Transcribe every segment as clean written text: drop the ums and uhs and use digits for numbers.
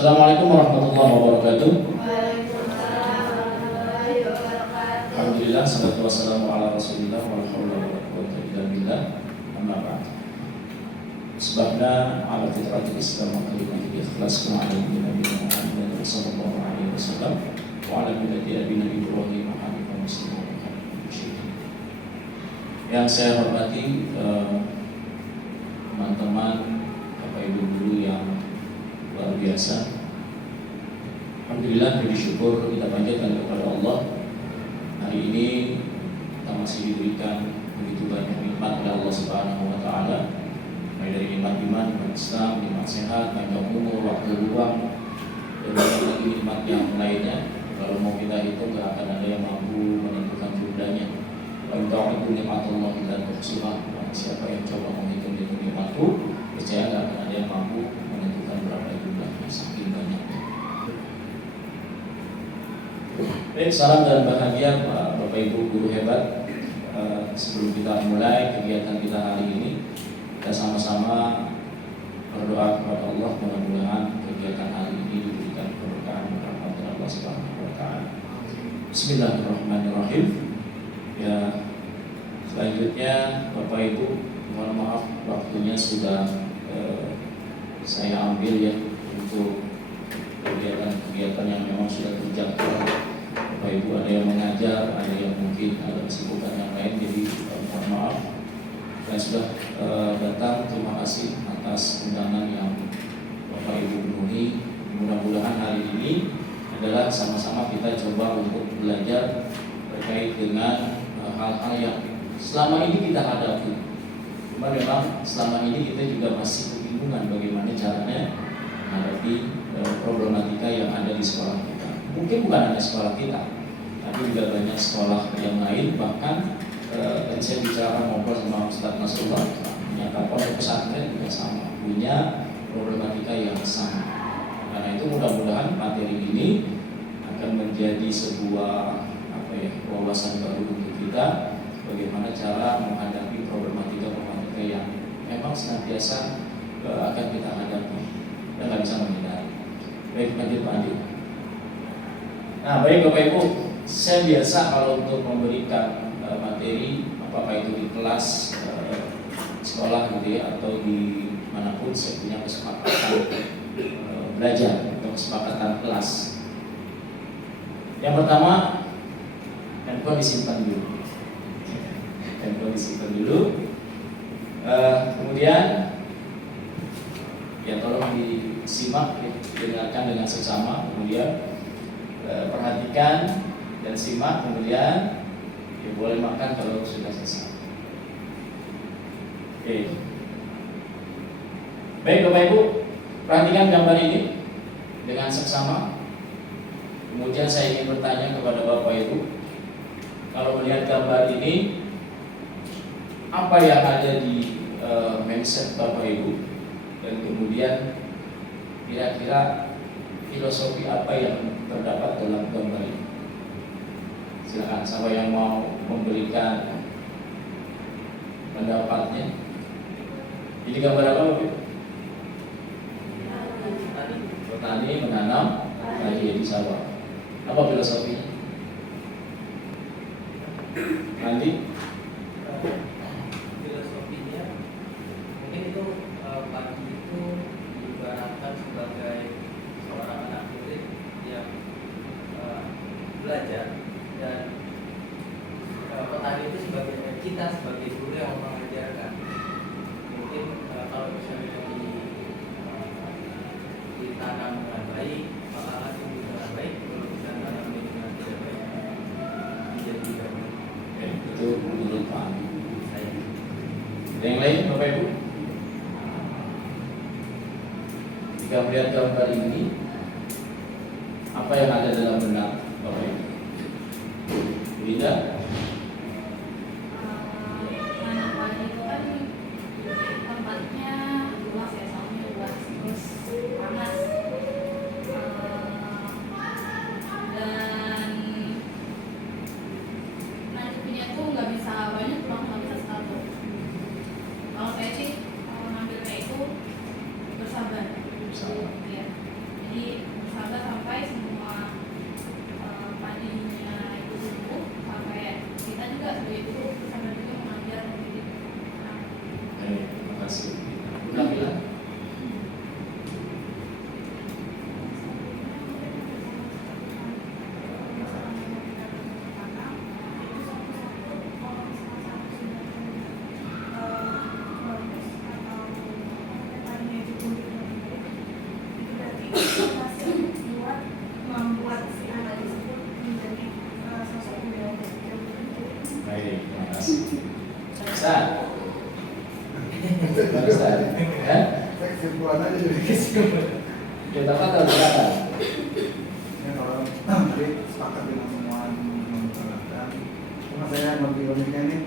Assalamualaikum warahmatullahi wabarakatuh. Waalaikumsalam warahmatullahi wabarakatuh. Alhamdulillah, salatu wassalamu ala rasulillah wa la hawla wa la quwwata illa billah. Amma ba'd. Sebabna ala fitratil Islam wa kalimati ikhlas wa ala nabi Muhammad sallallahu alaihi wasallam wa ala millati abi nabi Ibrahim hanifan musliman. Yang saya hormati teman-teman, Bapak Ibu guru yang luar biasa. Alhamdulillah, puji syukur kita panjatkan kepada Allah. Hari ini kita masih diberikan begitu banyak nikmat oleh Allah Subhanahu wa taala. Mulai dari nikmat iman, nikmat Islam, nikmat sehat, panjang umur, waktu luang, dan banyak lagi nikmat yang lainnya. Kalau mau kita hitung, tidak akan ada yang mampu menentukan jumlahnya. Wa in ta'uddu ni'matallahi la tuhsuha. Siapa yang coba menghitung nikmat itu, percaya tidak akan ada yang mampu menentukan berapa jumlahnya, saking banyaknya. Baik, salam dan bahagia Bapak Ibu guru hebat. Sebelum kita mulai kegiatan kita hari ini, kita sama-sama berdoa kepada Allah, mudah-mudahan kegiatan hari ini diberikan keberkahan dan rahmat dari Allah Subhanahu wa taala. Bismillahirrahmanirrahim. Ya, selanjutnya Bapak Ibu, mohon maaf waktunya sudah saya ambil ya untuk kegiatan-kegiatan yang memang sudah terjadwal. Bapak Ibu ada yang mengajar, ada yang mungkin ada kesibukan yang lain, jadi mohon maaf. Saya sudah datang, terima kasih atas undangan yang Bapak Ibu penuhi. Mudah-mudahan hari ini adalah sama-sama kita coba untuk belajar terkait dengan hal-hal yang selama ini kita hadapi. Cuma memang selama ini kita juga masih kebingungan bagaimana caranya menghadapi problematika yang ada di sekolah kita. Mungkin bukan hanya sekolah kita, tapi juga banyak sekolah yang lain. Bahkan tadi saya bicara ngobrol sama Ustaz Nasrullah, menyatakan pondok pesantren juga sama, punya problematika yang sama. Karena itu mudah-mudahan materi ini akan menjadi sebuah wawasan baru untuk kita, bagaimana cara menghadapi problematika yang memang senantiasa akan kita hadapi dan nggak bisa menghindari. Baik, lanjut Pak Andi. Nah, baik Bapak Ibu, saya biasa kalau untuk memberikan materi, apakah itu di kelas sekolah gitu ya, atau di manapun, saya punya kesepakatan belajar atau kesepakatan kelas. Yang pertama, handphone disimpan dulu. Kemudian ya tolong disimak, didengarkan dengan seksama. Kemudian perhatikan dan simak. Kemudian ya boleh makan kalau sudah selesai. Oke. Baik Bapak Ibu, perhatikan gambar ini dengan seksama. Kemudian saya ingin bertanya kepada Bapak Ibu, kalau melihat gambar ini, apa yang ada di mindset Bapak Ibu, dan kemudian kira-kira filosofi apa yang terdapat dalam gambar ini? Silakan, siapa yang mau memberikan pendapatnya? Ini gambar apa Bapak Ibu? Petani menanam padi di sawah. Apa filosofinya? Nanti filosofinya mungkin itu padi itu diibaratkan sebagai seorang anak murid yang belajar, dan petani itu sebagai kita sebagai guru yang mengajarkan. Mungkin kalau misalnya ditanam dengan baik, maka akan tumbuh dengan baik. Kalau misalnya tanam dengan tidak baik, menjadi tidak baik. itu menurut Pak Andi. Saya Yang lain Bapak Ibu? Jika melihat gambar ini, apa yang ada dalam benak Bapak Ibu? Tidak? Anak padi itu kan tempatnya luas ya, soalnya luas, terus panas, dan nantinya tuh nggak bisa banyak, nggak bisa satu. Kalau saya sih ngambilnya itu bersabar. Ya. Jadi berhasil membuat si anak tersebut menjadi sosok yang Baik, terima kasih. Ustaz. Ustaz. Kesimpulan aja jadi Kita kata berkata. ya kalau tadi sepakat dengan semua yang mengatakan, cuma saya lebih uniknya nih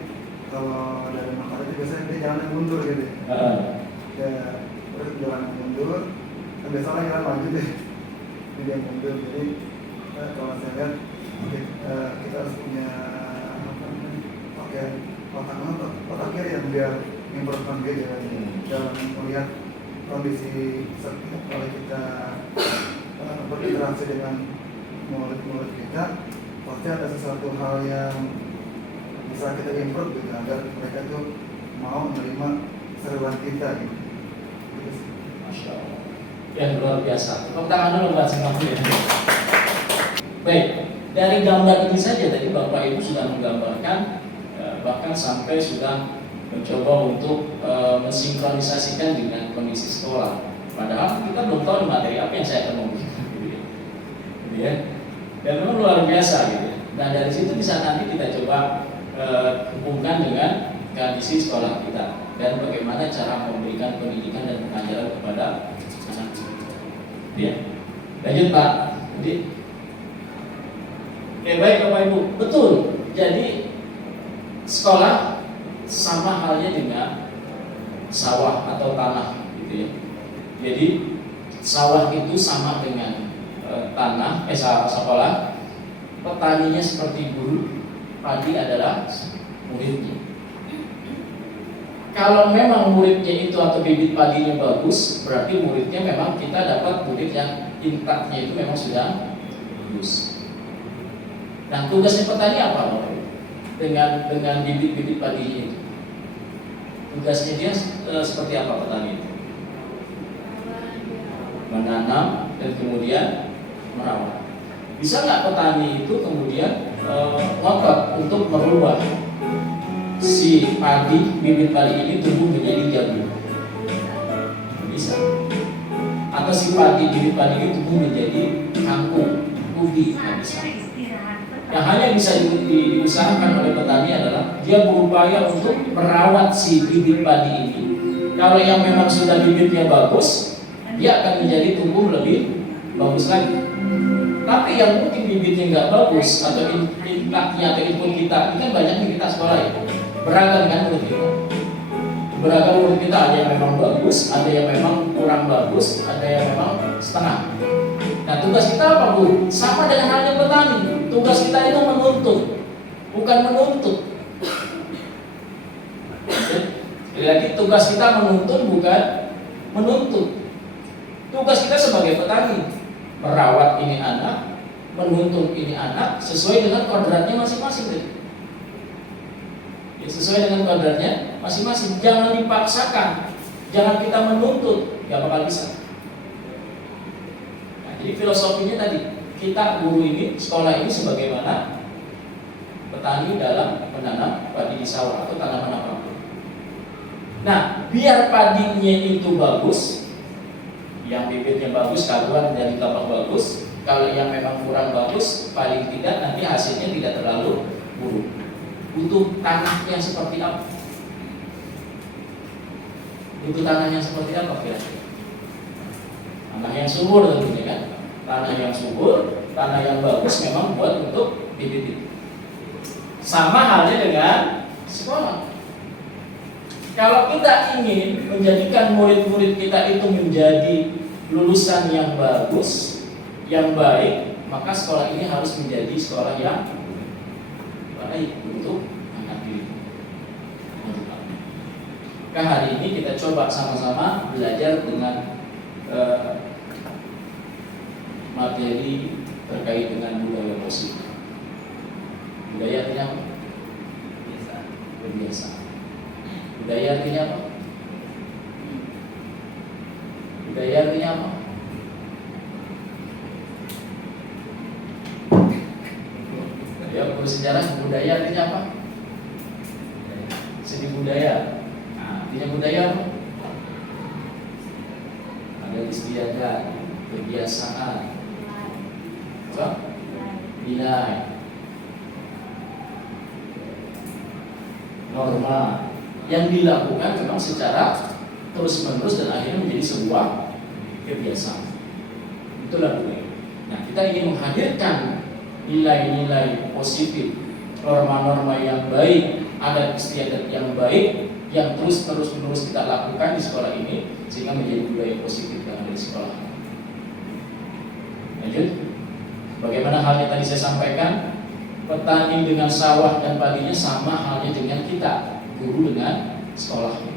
kalau dari makanan itu biasanya dia jalan mundur gitu ya terus jalan mundur dan biasa orang jalan maju deh ini dia mundur jadi kalau saya lihat kita harus punya apa namanya pakai otak kiri yang biar memperkuat dia dalam melihat kondisi setiap kali kita berinteraksi dengan murid-murid kita, pasti ada sesuatu hal yang bisa kita improve gitu agar mereka tuh mau menerima seruan kita gitu. Masya Allah. Ya luar biasa. Tepuk tangan dulu buat semuanya. Baik, dari gambar ini saja tadi Bapak Ibu sudah menggambarkan, bahkan sampai sudah mencoba untuk mensinkronisasikan dengan kondisi sekolah. Padahal kita belum tahu materi apa yang saya akan memberikan, gitu ya. Dan memang luar biasa, gitu ya. Nah dari situ bisa nanti kita coba hubungkan dengan kondisi sekolah kita dan bagaimana cara memberikan pendidikan dan pengajaran kepada anak kita. Ya, lanjut Pak. Jadi, baik Bapak Ibu, betul. Jadi sekolah sama halnya dengan sawah atau tanah, gitu ya. Jadi sawah itu sama dengan tanah, sekolah. Petaninya seperti guru, padi adalah muridnya. Kalau memang muridnya itu atau bibit padinya bagus, berarti muridnya memang kita dapat murid yang intaknya itu memang sudah bagus. Nah tugasnya petani apa Bapak? Dengan bibit-bibit padinya itu, tugasnya dia seperti apa petani itu? Menanam dan kemudian merawat. Bisa nggak petani itu kemudian ngotot untuk merubah si padi, bibit padi ini tumbuh menjadi jagung? Bisa. Atau si padi, bibit padi ini tumbuh menjadi kangkung, ubi? Nggak bisa. Yang hanya bisa diusahakan oleh petani adalah dia berupaya untuk merawat si bibit padi ini. Kalau yang memang sudah bibitnya bagus, dia akan menjadi tumbuh lebih bagus lagi. Tapi yang mungkin bibitnya nggak bagus atau inputnya atau input kita, ini kan banyak di kita sekolah ya, beragam kan menurut kita. Beragam menurut kita, ada yang memang bagus, ada yang memang kurang bagus, ada yang memang setengah. Nah tugas kita apa Bu? Sama dengan halnya petani. Tugas kita itu menuntut, bukan menuntut. Sekali lagi, tugas kita menuntut bukan menuntut. Tugas kita sebagai petani merawat ini anak, menuntun ini anak sesuai dengan kodratnya masing-masing. Ya, sesuai dengan kodratnya masing-masing. Jangan dipaksakan, jangan kita menuntut, gak bakal bisa. Nah, jadi filosofinya tadi, kita guru ini, sekolah ini sebagaimana petani dalam menanam padi di sawah atau tanaman apapun. Nah, biar padinya itu bagus, yang bibitnya bagus, karuan dari tapak bagus. Kalau yang memang kurang bagus, paling tidak nanti hasilnya tidak terlalu buruk. Butuh tanah yang seperti apa? Butuh tanah yang seperti apa kira-kira? Tanah yang subur tentunya kan. Tanah yang subur, tanah yang bagus memang buat untuk bibit. Sama halnya dengan sekolah. Kalau kita ingin menjadikan murid-murid kita itu menjadi lulusan yang bagus, yang baik, maka sekolah ini harus menjadi sekolah yang baik untuk anak didik. Maka hari ini kita coba sama-sama belajar dengan materi terkait dengan budaya positif. Budaya artinya apa? Kebiasaan. Budaya artinya apa? Budaya artinya apa? Ya, guru sejarah, budaya artinya apa? Seni budaya. Nah, artinya budaya apa? Ada istiadat, kebiasaan, nilai, apa? Nilai, norma yang dilakukan memang secara terus-menerus dan akhirnya menjadi sebuah kebiasaan. Itulah budaya. Nah, kita ingin menghadirkan nilai-nilai positif, norma-norma yang baik, adat istiadat yang baik yang terus-menerus kita lakukan di sekolah ini sehingga menjadi budaya positif yang ada di sekolah. Lanjut. Bagaimana halnya tadi saya sampaikan, petani dengan sawah dan padinya sama halnya dengan kita, guru dengan sekolahnya.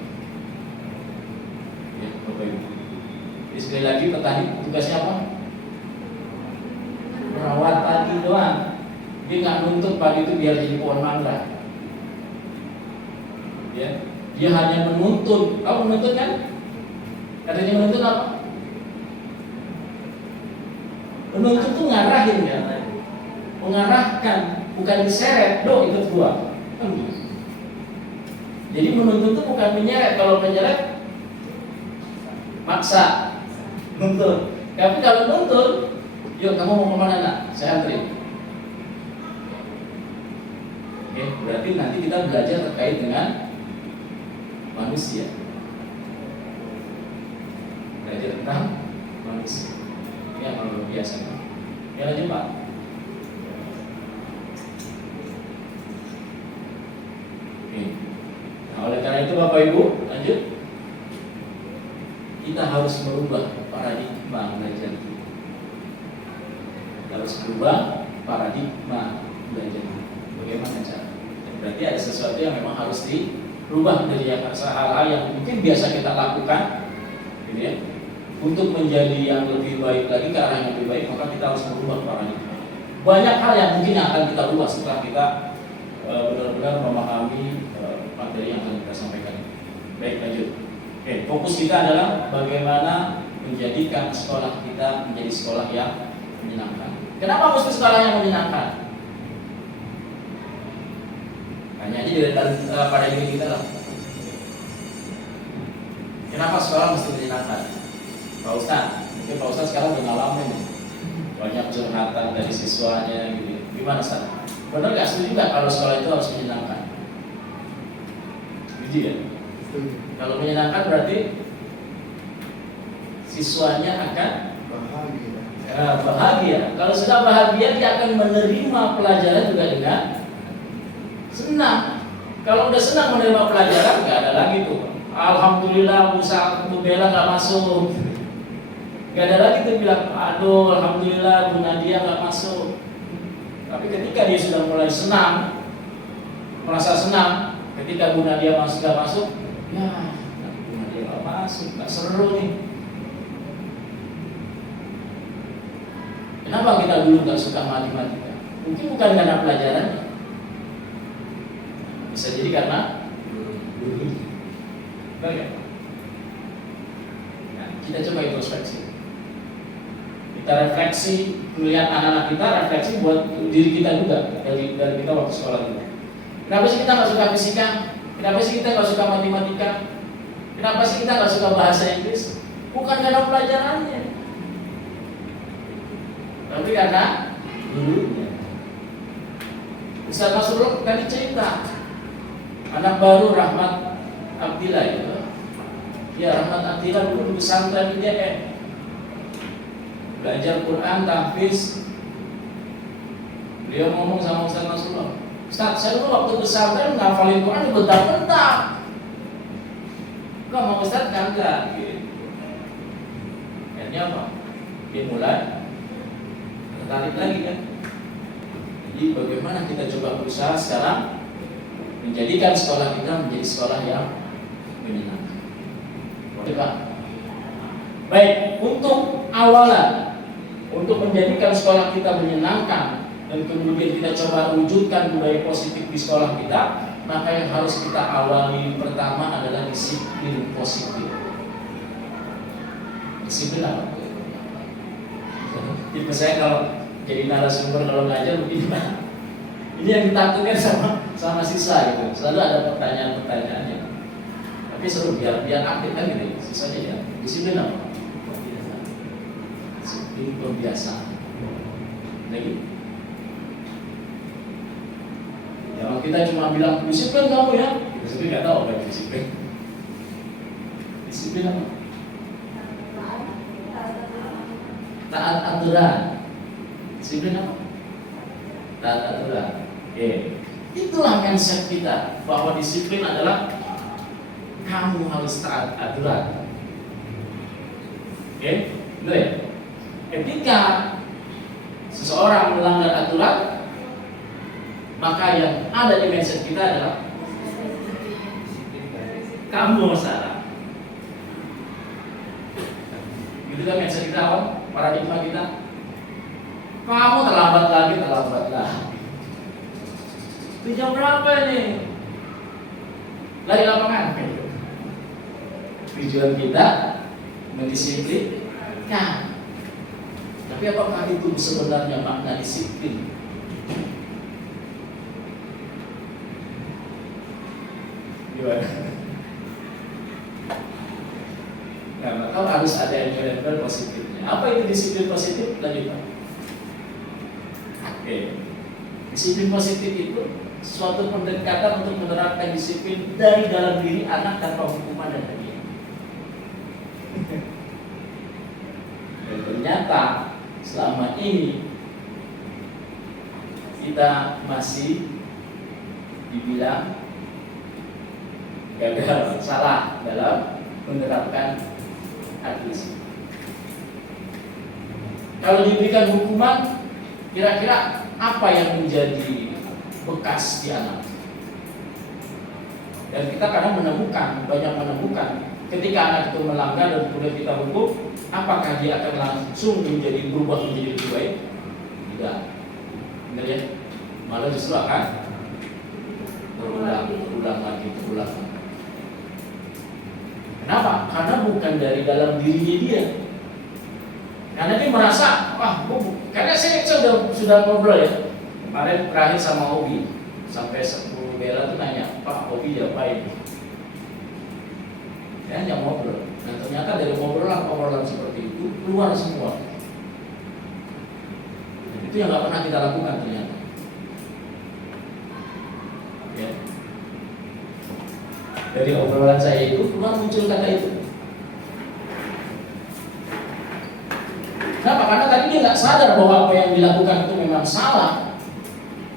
Ya, Bapak Ibu. Jadi sekali lagi petani tugasnya apa? Merawat padi doang. Dia nggak nuntut padi itu biar jadi pohon mangga. Ya, dia hanya menuntut. Kamu menuntut kan? Katanya menuntut apa? Menuntut itu ngarahin ya, mengarahkan, bukan diseret. Do ikut gua. Jadi menuntut itu bukan menyeret. Kalau menyeret maksa, nuntut. Tapi kalau nuntut, yuk kamu mau kemana nak? Saya anterin. Oke, berarti nanti kita belajar terkait dengan manusia. Belajar tentang manusia. Ini yang luar biasa. Ya lanjut Pak. Oke. Nah, oleh karena itu Bapak Ibu, lanjut. Kita harus merubah paradigma belajar kita. Kita harus merubah paradigma belajar kita. Bagaimana cara? Berarti ada sesuatu yang memang harus dirubah dari hal-hal yang mungkin biasa kita lakukan, gitu ya. Untuk menjadi yang lebih baik lagi, ke arah yang lebih baik, maka kita harus merubah paradigma. Banyak hal yang mungkin akan kita ubah setelah kita benar-benar memahami materi yang akan kita sampaikan. Baik, lanjut. Oke, fokus kita adalah bagaimana menjadikan sekolah kita menjadi sekolah yang menyenangkan. Kenapa mesti sekolah yang menyenangkan? Hanya aja pada diri kita lah. Kenapa sekolah mesti menyenangkan? Pak Ustadz, mungkin Pak Ustadz sekarang udah ngalamin nih, banyak curhatan dari siswanya gitu. Gimana Ustadz? Benar nggak setuju nggak kalau sekolah itu harus menyenangkan? Setuju ya? Kalau menyenangkan berarti siswanya akan bahagia. Kalau sudah bahagia, dia akan menerima pelajaran juga dengan senang. Kalau udah senang menerima pelajaran, nggak ada lagi tuh. Alhamdulillah Bu Bella nggak masuk. Nggak ada lagi tuh bilang, aduh alhamdulillah Bu Nadia nggak masuk. Tapi ketika dia sudah mulai senang, merasa senang, ketika Bu Nadia nggak masuk, ya Bu Nadia nggak masuk, nggak seru nih. Kenapa kita dulu nggak suka matematika? Mungkin bukan karena pelajarannya, bisa jadi karena guru. Baik. Nah, kita coba introspeksi. Kita refleksi, melihat anak-anak kita, refleksi buat diri kita juga dari kita waktu sekolah dulu. Kenapa sih kita nggak suka fisika? Kenapa sih kita nggak suka matematika? Kenapa sih kita nggak suka bahasa Inggris? Bukan karena pelajarannya, tapi karena gurunya. Ustaz Masrur tadi cerita anak baru Rahmat Abdillah itu. Ya Rahmat Abdillah dulu di pesantren dia belajar Quran, tahfiz. Beliau ngomong sama Ustaz Masrur, Ustaz, saya dulu waktu pesantren ngafalin Quran bentar-bentar. Kok mau Ustaz kagak gitu. Akhirnya apa? Dia mulai tertarik lagi kan. Jadi bagaimana kita coba berusaha sekarang menjadikan sekolah kita menjadi sekolah yang menyenangkan. Boleh Pak? Baik, untuk awalan, untuk menjadikan sekolah kita menyenangkan dan kemudian kita coba wujudkan budaya positif di sekolah kita, maka yang harus kita awali pertama adalah disiplin positif. Disiplin apa? Tipe saya kalau jadi narasumber kalau ngajar begini, ini yang ditakutkan sama siswa gitu. Selalu ada pertanyaan-pertanyaannya. Tapi seru biar aktif kan gitu. Siswanya ya disiplin apa? Ini pembiasaan. Lagi. Kalau kita cuma bilang disiplin kamu ya, kita sendiri nggak tahu apa disiplin. Disiplin apa? Taat aturan. Disiplin apa? Taat aturan. Oke. Itulah mindset kita bahwa disiplin adalah kamu harus taat aturan. Oke, benar ya? Ketika seseorang melanggar aturan, maka yang ada di mindset kita adalah kamu salah. Gitu kan mindset kita apa? Paradigma kita. Kamu terlambat lagi. Di jam berapa ini? Lari lapangan. Tujuan kita mendisiplinkan. Tapi apakah itu sebenarnya makna disiplin? Gimana? Nah, maka harus ada elemen positifnya. Apa itu disiplin positif? Lanjut Pak. Oke. Disiplin positif itu suatu pendekatan untuk menerapkan disiplin dari dalam diri anak tanpa hukuman dan hadiah. Dan ternyata selama ini kita masih dibilang gagal, salah dalam menerapkan disiplin. Kalau diberikan hukuman, kira-kira apa yang menjadi bekas di anak? Dan kita kadang banyak menemukan ketika anak itu melanggar dan kemudian kita hukum, apakah dia akan langsung berubah menjadi lebih baik? Tidak. Benar ya? Malah justru akan berulang lagi. Kenapa? Karena bukan dari dalam dirinya dia. Karena dia merasa, karena saya sudah ngobrol ya. Kemarin terakhir sama Obi, sampai 10 Bella tuh nanya, Pak, Obi diapain? Ya, hanya ngobrol. Dan ternyata dari obrolan seperti itu keluar semua. Dan itu yang nggak pernah kita lakukan ternyata. Ya. Dari obrolan saya itu keluar muncul kata itu. Kenapa? Karena tadi dia nggak sadar bahwa apa yang dilakukan itu memang salah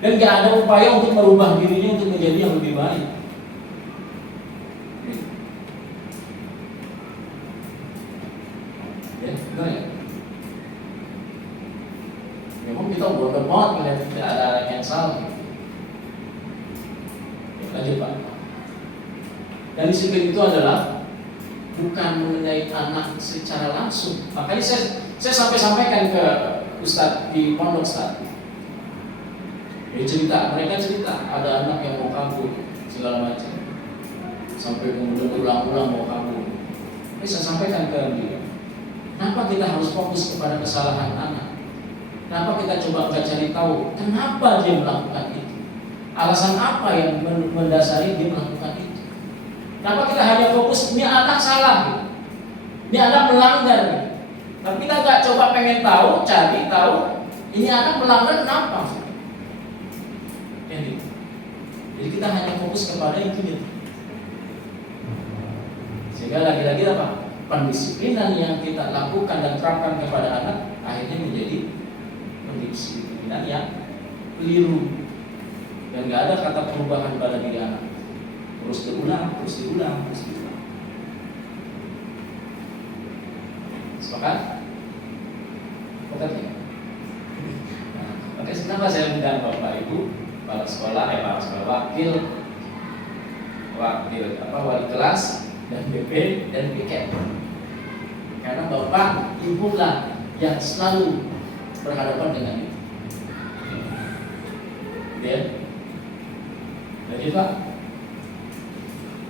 dan nggak ada upaya untuk merubah dirinya untuk menjadi yang lebih baik. Ya, benar ya. Memang kita bodoh banget melihat tidak ada yang salah. Lanjut Pak. Dan disiplin itu adalah bukan mengenai anak secara langsung. Makanya saya sampaikan ke Ustadz di pondok Ustadz. Mereka cerita ada anak yang mau kabur segala macam. Sampai kemudian ulang-ulang mau kabur. Saya sampaikan ke dia. Kenapa kita harus fokus kepada kesalahan anak? Kenapa kita coba cari tahu kenapa dia melakukan itu? Alasan apa yang mendasari dia melakukan itu? Kenapa kita hanya fokus ini anak salah, ini anak melanggar, tapi kita nggak coba pengen tahu, cari tahu ini anak melanggar kenapa? Jadi kita hanya fokus kepada itu. Sehingga lagi-lagi apa? Pendisiplinan yang kita lakukan dan terapkan kepada anak akhirnya menjadi pendisiplinan yang keliru dan nggak ada kata perubahan pada diri anak. Terus diulang. Sepakat? Sepakat ya? Nah, oke, kenapa saya undang Bapak Ibu, kepala sekolah, wali kelas dan BP dan piket. Karena Bapak Ibu lah yang selalu berhadapan dengan itu. Ya. Jadi Pak,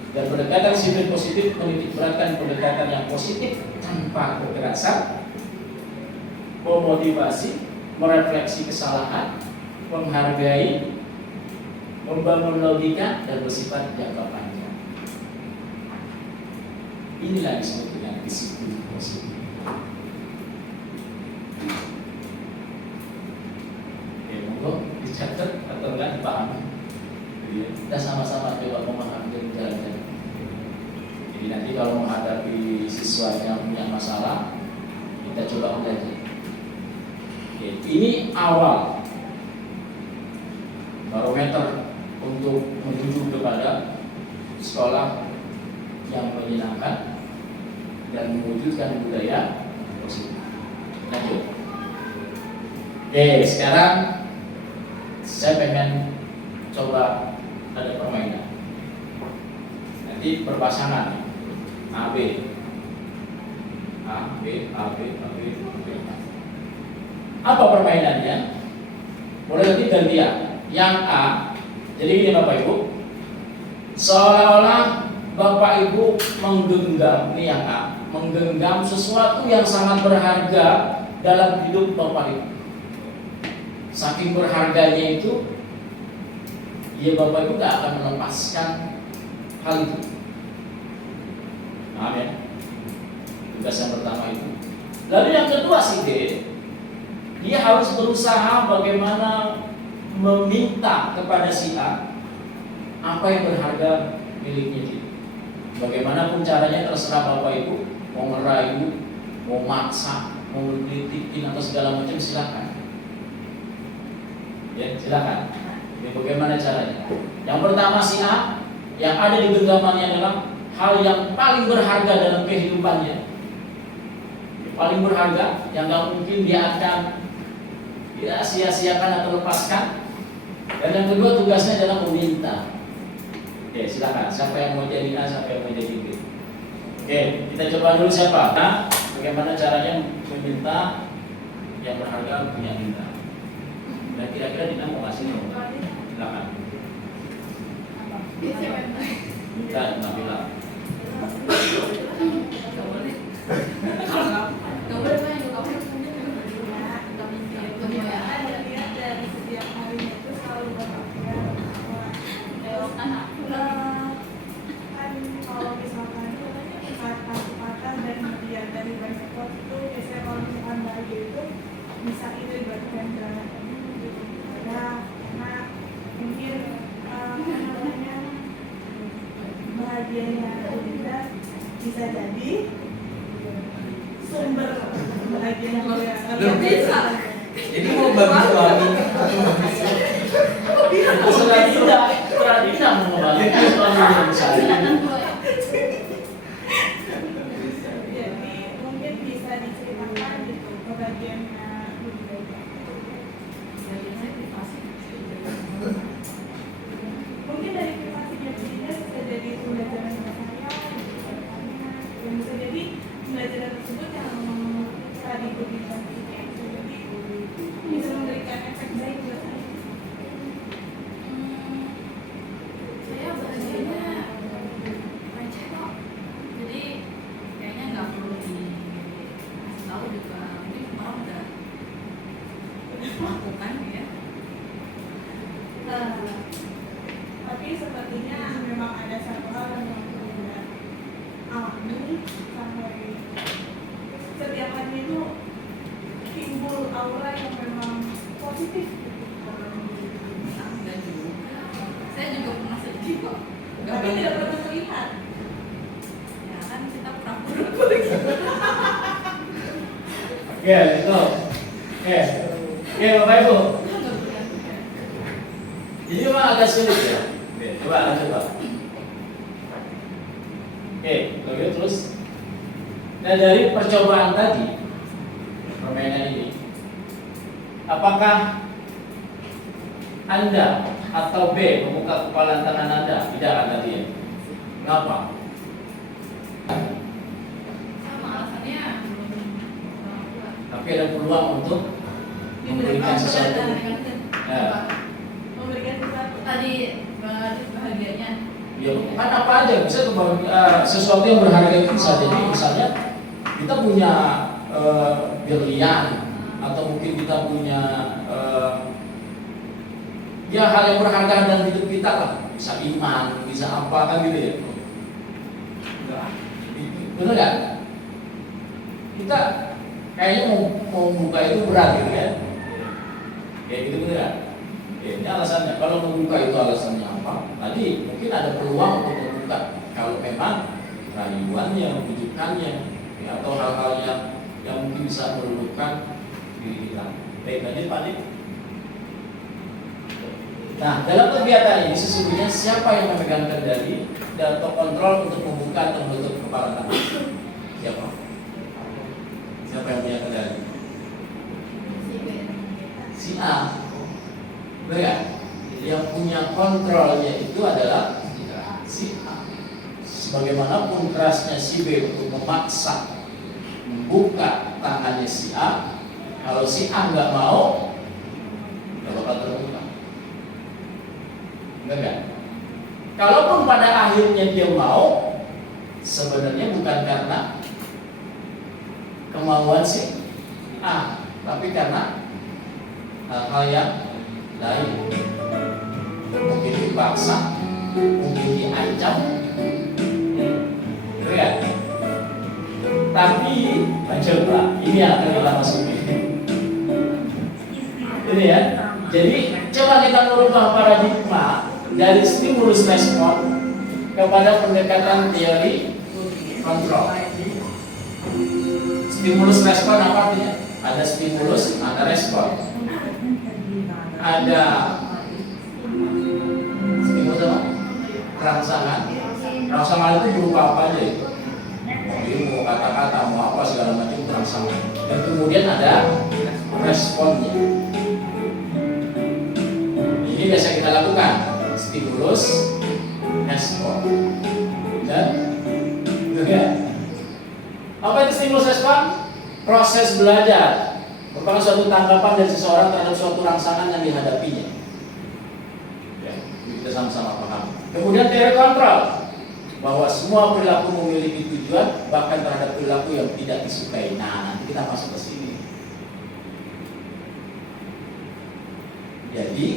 dan pendekatan disiplin positif menitik beratkan pendekatan yang positif tanpa kekerasan, memotivasi, merefleksi kesalahan, menghargai, membangun logika dan bersifat jangka panjang. Inilah disebut dengan disiplin positif. catat atau enggak dipahami. Kita sama-sama coba memahami dan menjalankan. Jadi nanti kalau menghadapi siswa yang punya masalah, kita coba belajar. Ini awal barometer untuk menuju kepada sekolah yang menyenangkan dan mewujudkan budaya positif. Lanjut. Sekarang saya pengen coba ada permainan. Nanti berpasangan A B. Apa permainannya? Boleh nanti gantian. Yang A, jadi ini Bapak Ibu, seolah-olah Bapak Ibu menggenggam, ini yang A, menggenggam sesuatu yang sangat berharga dalam hidup Bapak Ibu. Saking berharganya itu, ya Bapak Ibu tidak akan melepaskan hal itu. Paham ya? Tugas yang pertama itu. Lalu yang kedua si D, dia harus berusaha bagaimana meminta kepada si A apa yang berharga miliknya dia. Bagaimanapun caranya terserah Bapak Ibu, mau ngerayu, mau maksa, mau kritikin atau segala macam silakan. Ya, silakan. Ya, bagaimana caranya? Yang pertama si A, yang ada di genggamannya adalah hal yang paling berharga dalam kehidupannya. Yang paling berharga, yang gak mungkin dia akan sia-siakan atau lepaskan. Dan yang kedua tugasnya adalah meminta. Oke, silakan. Siapa yang mau jadi A, siapa yang mau jadi B? Oke, kita coba dulu siapa. Nah, bagaimana caranya meminta yang berharga punya minta. Dan kira-kira Dina mau ngasih nomor? Silakan. Minta Nabila. Bisa dilibatkan dalam karena mungkin bahagianya kita bisa jadi sumber bahagianya Loh, bisa. Jadi mau bagi suami. Sudah tidak mau membagikan suami dan misalnya. jadi mungkin bisa diceritakan gitu kebahagiaannya. Mungkin dari privasinya dia bisa jadi pembelajaran dengan saya, dan bisa jadi pembelajaran tersebut yang tadi berbicara bisa jadi bisa memberikan efek baik buat saya. Saya bahagianya receh kok. Jadi kayaknya nggak perlu dikasih tahu juga. Mungkin orang udah melakukan ya. Tapi sepertinya memang ada satu hal yang tidak alami sampai setiap hari itu timbul aura yang memang positif. Enggak juga. Saya juga pernah sedih kok. Nggak Tapi banget. tidak pernah terlihat. Ya kan kita pura-pura. Oke, itu. Oke, Bapak Ibu. Ini memang agak sulit ya. Oke, coba. Oke, terus. Nah, dari percobaan tadi, permainan ini, apakah Anda atau B membuka kepala tangan Anda? Tidak kan tadi ya? Kenapa? Sama alasannya belum kuat. Tapi ada peluang untuk memberikan sesuatu. Ya. Memberikan sesuatu. Tadi bahagianya. Ya, kan apa aja bisa sesuatu yang berharga itu bisa jadi misalnya kita punya berlian atau mungkin kita punya ya hal yang berharga dalam hidup kita lah, bisa iman, bisa apa kan gitu ya. Benar nggak? Kita kayaknya mau buka itu berat gitu kan? Kayak gitu benar nggak? Ini alasannya. Kalau membuka itu alasannya apa? Tadi mungkin ada peluang untuk membuka. Kalau memang rayuannya, rujukannya, ya, atau hal-hal yang mungkin bisa merundukkan diri kita. Baik, lanjut Pak Dik. Nah, dalam kegiatan ini sesungguhnya siapa yang memegang kendali dan atau kontrol untuk membuka atau menutup kepala tangan? Siapa? Siapa yang punya kendali? Si A. Benar kan? Yang punya kontrolnya itu adalah si A. Sebagaimanapun kerasnya si B untuk memaksa membuka tangannya si A, kalau si A nggak mau, nggak bakal terbuka. Benar kan? Kalaupun pada akhirnya dia mau, sebenarnya bukan karena kemauan si A, tapi karena hal-hal yang lain. Mungkin dipaksa, mungkin diancam, ya. Tapi coba ini yang akan kita masuki. Ini ya. Jadi coba kita merubah paradigma dari stimulus respon kepada pendekatan teori kontrol. Stimulus respon apa artinya? Ada stimulus, ada respon. Ada stimulus apa? Rangsangan. Rangsangan itu berupa apa aja itu? Mau kata-kata, mau apa segala macam rangsangan. Dan kemudian ada responnya. Ini biasa kita lakukan. Stimulus, respon. Dan juga apa itu stimulus respon? Proses belajar merupakan suatu tanggapan dari seseorang terhadap suatu rangsangan yang dihadapinya. Ya, kita sama-sama paham. Kemudian teori kontrol, bahwa semua perilaku memiliki tujuan, bahkan terhadap perilaku yang tidak disukai. Nah, nanti kita masuk ke sini. Jadi,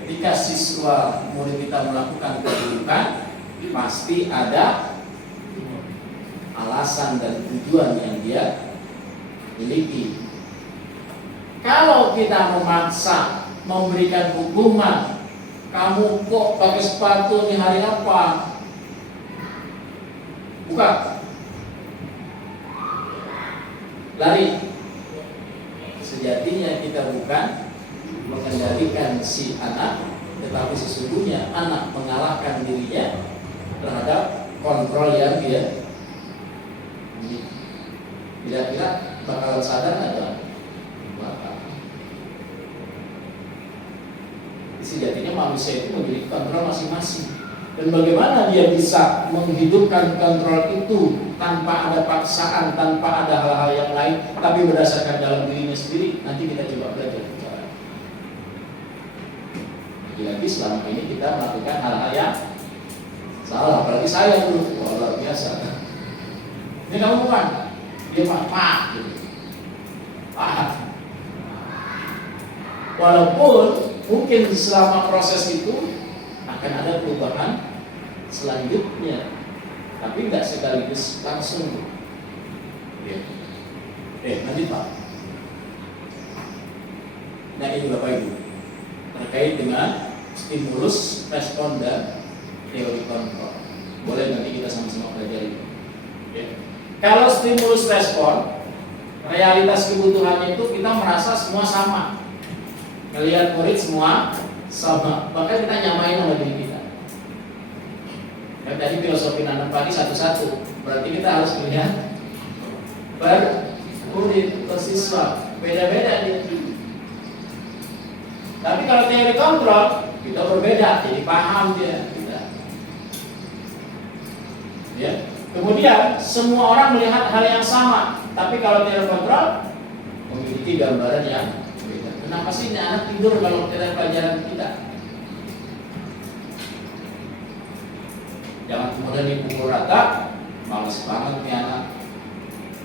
ketika siswa murid kita melakukan keburukan, pasti ada alasan dan tujuan yang dia miliki. Kalau kita memaksa memberikan hukuman, kamu kok pakai sepatu nih hari apa? Buka, lari. Sejatinya kita bukan mengendalikan si anak, tetapi sesungguhnya anak mengalahkan dirinya terhadap kontrol yang dia. Kira-kira bakalan sadar nggak tuh? Bakal. Sejatinya manusia itu memiliki kontrol masing-masing. Dan bagaimana dia bisa menghidupkan kontrol itu tanpa ada paksaan, tanpa ada hal-hal yang lain, tapi berdasarkan dalam dirinya sendiri. Nanti kita coba belajar bicara. Lagi-lagi selama ini kita melakukan hal-hal yang salah. Apalagi saya dulu, luar biasa. Ini kamu bukan? Dia pak gitu. Walaupun mungkin selama proses itu akan ada perubahan selanjutnya, tapi nggak sekaligus langsung. Ya. Lanjut Pak. Nah ini Bapak Ibu terkait dengan stimulus, respon dan teori kontrol. Boleh nanti kita sama-sama pelajari. Ya. Kalau stimulus respon, realitas kebutuhannya itu kita merasa semua sama. Melihat murid semua sama, bahkan kita nyamain sama diri kita. Dan tadi filosofi nanam padi satu-satu, berarti kita harus melihat per murid, per siswa, beda-beda dia. Tapi kalau teori kontrol, kita berbeda, jadi paham dia. Ya. Kemudian semua orang melihat hal yang sama, tapi kalau teori kontrol memiliki gambaran yang beda. Kenapa sih ini anak tidur kalau kita pelajaran kita? Jangan kemudian dipukul rata, males banget nih anak.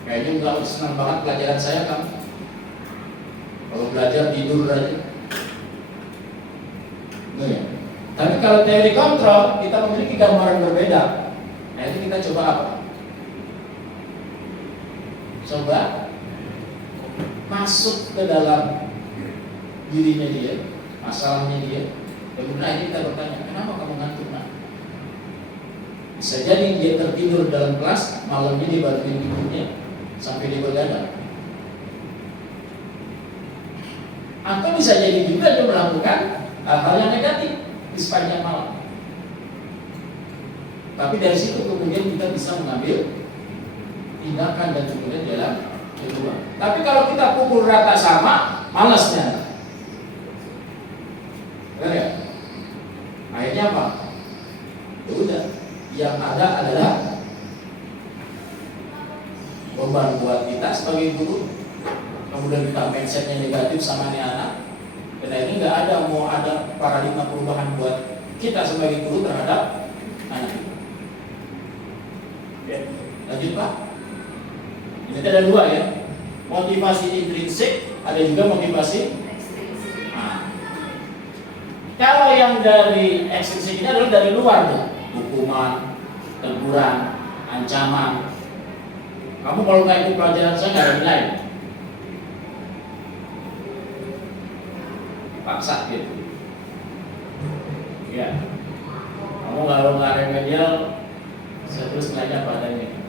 Kayaknya enggak senang banget pelajaran saya kan. Kalau belajar tidur aja. Nah, ya. Tapi kalau teori kontrol kita memiliki gambaran berbeda. Nah itu kita coba apa? Coba masuk ke dalam dirinya dia, masalahnya dia. Kemudian kita bertanya, kenapa kamu ngantuk nak? Bisa jadi dia tertidur dalam kelas, malamnya dia bantuin ibunya sampai dia begadang. Atau bisa jadi juga dia melakukan hal-hal yang negatif di sepanjang malam. Tapi dari situ kemudian kita bisa mengambil tindakan dan kemudian jalan kedua. Tapi kalau kita pukul rata sama, malasnya. Benar ya? Akhirnya apa? Ya udah, yang ada adalah beban buat kita sebagai guru. Kemudian kita mindsetnya negatif sama nih anak. Karena ini nggak ada mau ada paradigma perubahan buat kita sebagai guru terhadap anak kita. Oke, lanjut Pak. Ini ada dua ya, motivasi intrinsik, ada juga motivasi. Nah, kalau yang dari ekstrinsik ini adalah dari luar tuh, hukuman, teguran, ancaman. Kamu kalau nggak ikut pelajaran saya nggak ada nilai. Paksa gitu. Ya, kamu kalau nggak remedial, saya terus nanya padanya.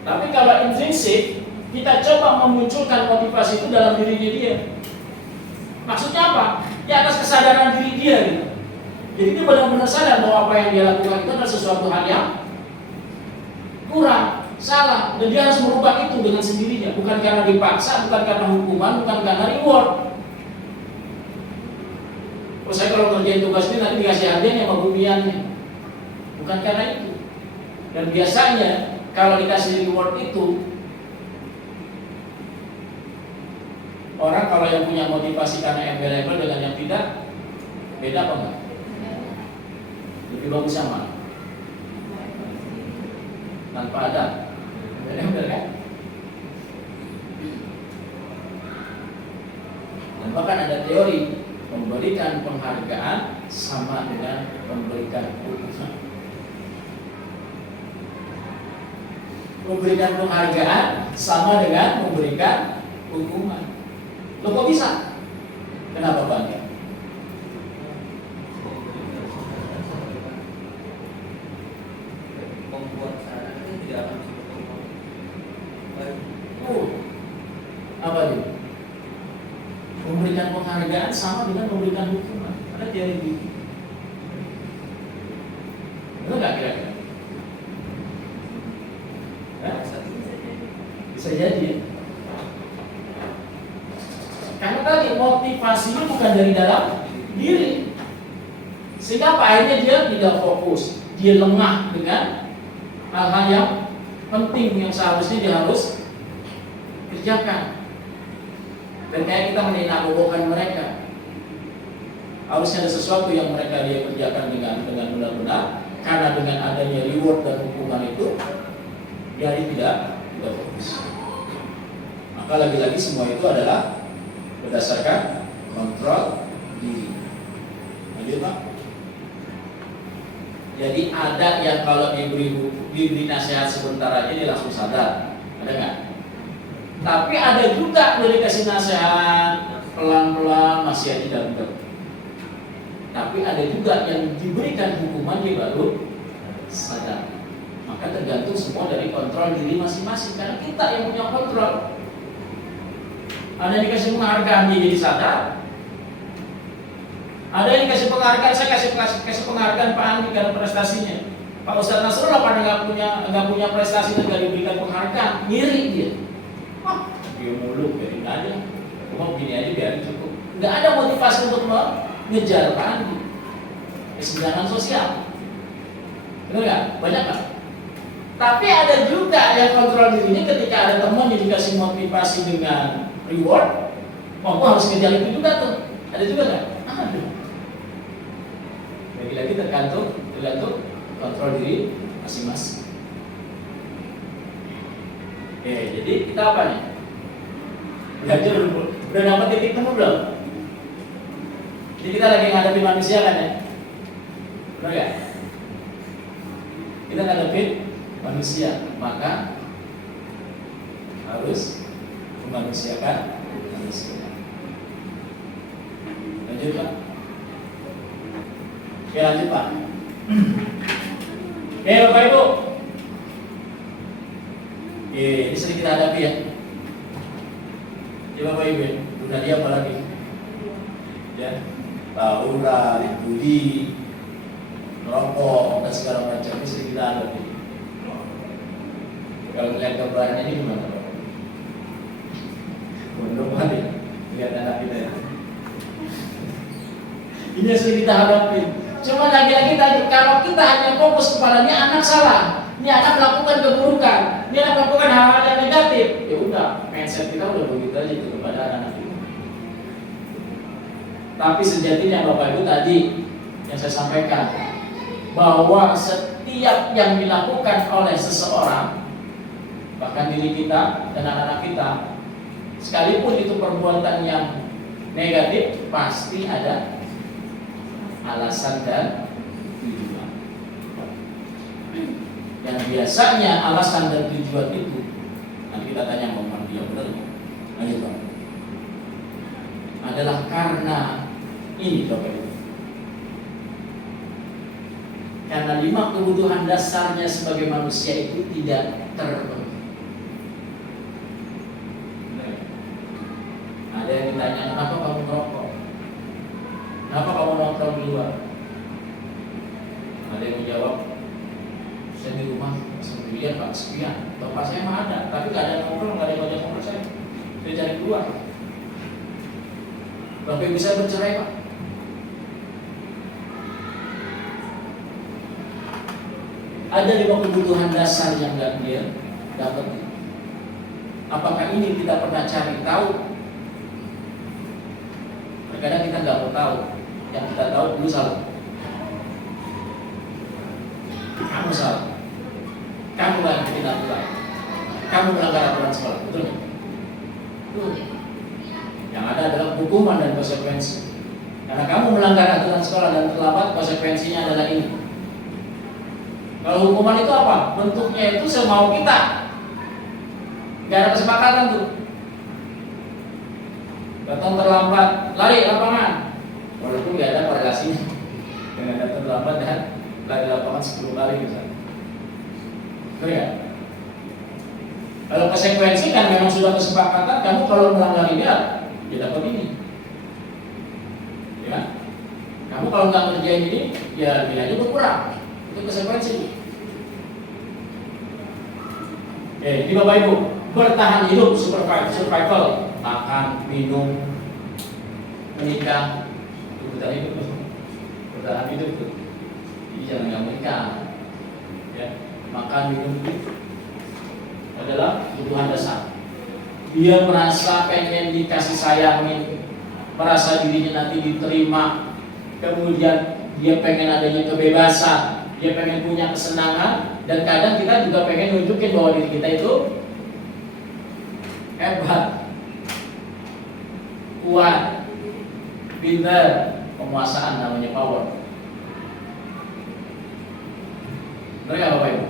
Tapi kalau intrinsik, kita coba memunculkan motivasi itu dalam dirinya dia. Maksudnya apa? Ya atas kesadaran diri dia gitu. Jadi dia benar-benar sadar bahwa apa yang dia lakukan itu adalah sesuatu hal yang kurang, salah, dan dia harus merubah itu dengan sendirinya. Bukan karena dipaksa, bukan karena hukuman, bukan karena reward. Oh, saya kalau ngerjain tugas ini nanti dikasih hadiahnya sama bumiannya. Bukan karena itu. Dan biasanya kalau dikasih reward itu, orang kalau yang punya motivasi karena embel-embel dengan yang tidak, beda apa enggak? Lebih bagus sama tanpa ada embel-embel kan? Dan bahkan ada teori memberikan penghargaan sama dengan memberikan hukuman. Memberikan penghargaan sama dengan memberikan hukuman. Loh kok bisa? Kenapa Bang? Membuat sadar itu tidak akan Apa itu? Memberikan penghargaan sama dengan memberikan hukuman. Ada teori gitu. Benar nggak kira-kira? Bisa jadi. Karena tadi motivasinya bukan dari dalam diri, sehingga apa akhirnya dia tidak fokus, dia lengah dengan hal-hal yang penting yang seharusnya dia harus kerjakan. Dan kayak kita meninabobokan mereka, harusnya ada sesuatu yang mereka dia kerjakan dengan benar-benar, karena dengan adanya reward dan hukuman itu dia tidak fokus. Maka lagi-lagi semua itu adalah berdasarkan kontrol diri. Lanjut Pak. Jadi ada yang kalau diberi nasihat sebentar aja dia langsung sadar, ada nggak? Tapi ada juga udah dikasih nasihat pelan-pelan masih aja tidak benar. Tapi ada juga yang diberikan hukuman dia baru sadar. Maka tergantung semua dari kontrol diri masing-masing. Karena kita yang punya kontrol. Ada yang dikasih penghargaan dia jadi sadar. Ada yang dikasih penghargaan, saya kasih penghargaan Pak Andi karena prestasinya. Pak Ustadz Nasrullah pada nggak punya prestasi dan nggak diberikan penghargaan, ngiri dia. Wah, dia mulu, biarin aja. Cuma begini aja biarin cukup. Nggak ada motivasi untuk mengejar Pak Andi. Kesenjangan sosial. Benar nggak? Banyak nggak? Tapi ada juga yang kontrol dirinya ketika ada teman yang dikasih motivasi dengan reward, aku harus ngejar itu juga tuh. Ada juga nggak? Ada. Lagi-lagi tergantung kontrol diri masing-masing. Oke, jadi kita apa nih? Belajar dulu. Udah dapat titik temu belum? Jadi kita lagi ngadepin manusia kan ya? Benar ya? Kita ngadepin manusia, maka harus memanusiakan manusia. Lanjut Pak. Oke, lanjut Pak. Oke Bapak Ibu. Oke, ini sering kita hadapi ya. Ya Bapak Ibu, udah dia apa lagi? Ya, tawuran, judi, merokok, dan segala macam ini sering kita hadapi. Kalau melihat gambarannya ini gimana Pak? Untuk apa ya? Lihat anak kita ya. Ini yang sering kita hadapi. Cuma lagi-lagi tadi, kalau kita hanya fokus kepada ini anak salah, ini anak melakukan keburukan, ini anak melakukan hal-hal yang negatif, ya udah, mindset kita udah begitu aja itu kepada anak-anak itu. Tapi sejatinya Bapak Ibu tadi yang saya sampaikan, bahwa setiap yang dilakukan oleh seseorang, bahkan diri kita dan anak-anak kita, sekalipun itu perbuatan yang negatif, pasti ada alasan dan tujuan. Yang biasanya alasan dan tujuan itu, nanti kita tanya sama dia benar nggak? Lanjut Pak. Adalah karena ini Bapak Ibu. Karena 5 kebutuhan dasarnya sebagai manusia itu tidak terpenuhi. Ada yang ditanya, kenapa kamu merokok? Kenapa kamu nongkrong di luar? Ada yang menjawab, saya di rumah sendirian Pak, sekian. Bapak saya mah ada, tapi gak ada nongkrong, gak ada yang ngajak ngobrol saya. Saya cari keluar. Bapak Ibu saya bercerai Pak. Ada 5 kebutuhan dasar yang gak dia dapat. Apakah ini kita pernah cari tahu? Kadang kita nggak mau tahu, yang kita tahu dulu salah. Kamu salah, kamu yang bikin aturan, kamu melanggar aturan sekolah, betul nggak? Betul. Yang ada adalah hukuman dan konsekuensi. Karena kamu melanggar aturan sekolah dan terlambat, konsekuensinya adalah ini. Kalau hukuman itu apa? Bentuknya itu semau kita, nggak ada kesepakatan tuh. Datang terlambat, lari lapangan. Walaupun nggak ada korelasinya dengan datang terlambat dan lari lapangan 10 kali misalnya. Betul ya? Kalau konsekuensi kan memang sudah kesepakatan, kamu kalau melanggar ini ya dapat ini. Ya, kamu kalau nggak ngerjain ini, ya nilainya berkurang. Itu konsekuensi. Ini Bapak Ibu, bertahan hidup, survival. Makan, minum, menikah, itu bertahan hidup, bertahan hidup. Jadi jangan nggak menikah, ya. Makan, minum itu adalah kebutuhan dasar. Dia merasa pengen dikasih sayangin, merasa dirinya nanti diterima, kemudian dia pengen adanya kebebasan, dia pengen punya kesenangan, dan kadang kita juga pengen nunjukin bahwa diri kita itu hebat, kuat, pintar, penguasaan namanya power. Benar nggak Bapak Ibu?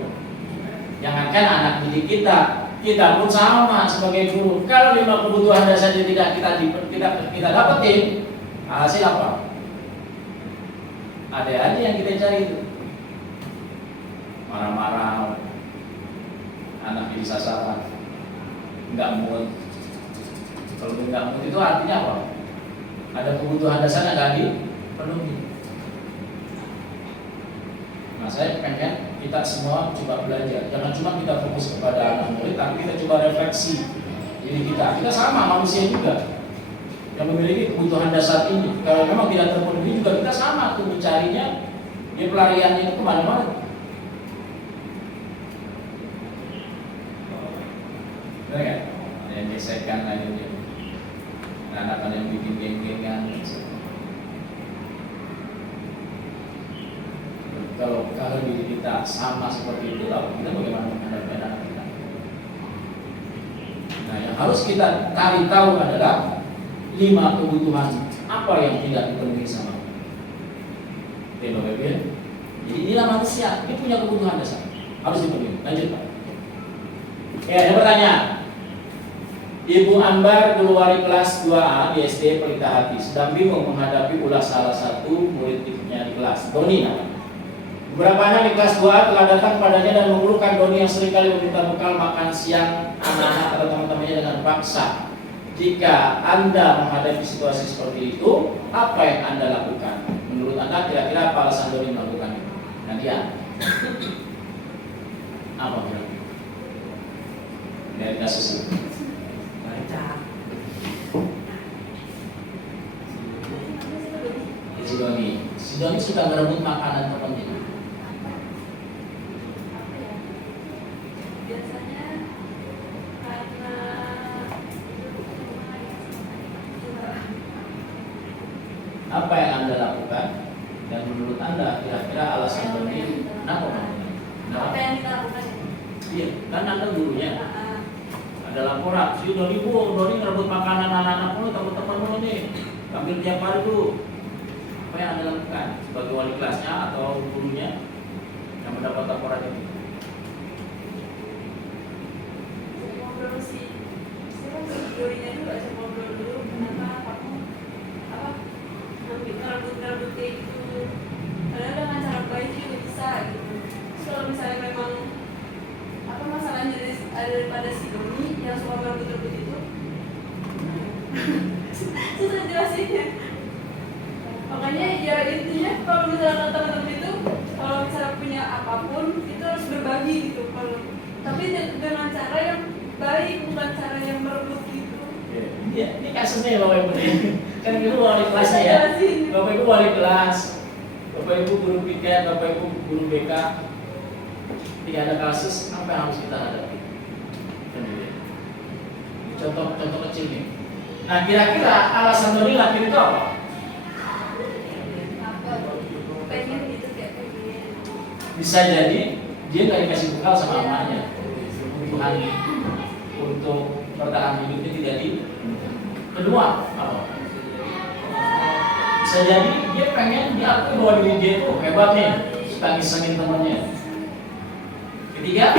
Jangankan anak didik kita pun sama sebagai guru. Kalau 5 kebutuhan dasar tidak kita dapetin, hasil apa? Ada aja yang kita cari itu. Marah-marah, anak jadi sasaran, nggak mood. Kalau nggak mood itu artinya apa? Ada kebutuhan dasar yang nggak dipenuhi. Nah, saya pengen kita semua coba belajar. Jangan cuma kita fokus kepada anak murid, tapi kita coba refleksi diri kita. Kita sama manusia juga yang memiliki kebutuhan dasar ini. Kalau memang tidak terpenuhi juga kita sama tuh mencarinya. Dia pelariannya itu kemana-mana. Benar kan? Ada yang gesekan, ada yang anak-anak yang bikin geng-gengan. Kalau diri kita sama seperti itu, lalu kita bagaimana menghadapi anak kita? Nah, yang harus kita cari tahu adalah 5 kebutuhan apa yang tidak dipenuhi sama. Oke, Bapak Ibu. Jadi inilah manusia, dia punya kebutuhan dasar, harus dipenuhi. Lanjut Pak. Ada pertanyaan? Ibu Ambar, guru wali kelas 2A di SD Pelita Hati, sedang bingung menghadapi ulah salah satu muridnya di kelas, Doni namanya. Beberapa anak di kelas 2A telah datang padanya dan mengeluhkan Doni yang seringkali meminta bekal makan siang anak-anak atau teman-temannya dengan paksa. Jika Anda menghadapi situasi seperti itu, apa yang Anda lakukan? Menurut Anda kira-kira apa alasan Doni melakukan itu? Nadia, apa kira-kira? Dari kasus itu. Baca. Si Doni suka merebut makanan temannya. Apa ya? Biasanya karena Apa yang Anda lakukan? Dan menurut Anda kira-kira alasan Doni kenapa melakukan? apa yang kita lakukan? Iya, kan Anda gurunya. Ada laporan, si Doni ngerebut makanan anak-anak lu, teman-teman lu nih, ambil tiap hari tuh. Apa yang Anda lakukan sebagai wali kelasnya atau gurunya yang mendapat laporan itu? Ngobrol sih, saya kan dorinya juga saya ngobrol dulu kenapa kamu ngerebut kayak gitu. Padahal dengan cara baik juga bisa gitu. Terus kalau misalnya memang masalahnya daripada si Doni yang suka merebut-rebut itu, susah jelasinnya. Makanya ya intinya kalau misalnya teman-teman itu kalau misalnya punya apapun itu harus berbagi gitu. Tapi dengan cara yang baik, bukan cara yang merebut gitu. Iya, ini kasusnya ya Bapak Ibu nih. Kan itu wali kelasnya ya. Bapak Ibu wali kelas, Bapak Ibu guru piket, Bapak Ibu guru BK. Tidak ada kasus, apa yang harus kita hadapi? Contoh kecil nih. Nah, kira-kira alasan Doni lakuin itu apa? Pengen gitu kayak pengen. Bisa jadi dia nggak dikasih bekal sama mamanya. Tuhan untuk bertahan hidupnya tidak di. Kedua, apa? Bisa jadi dia pengen diakui bahwa diri dia itu hebat nih, suka ngisengin temannya. Ketiga,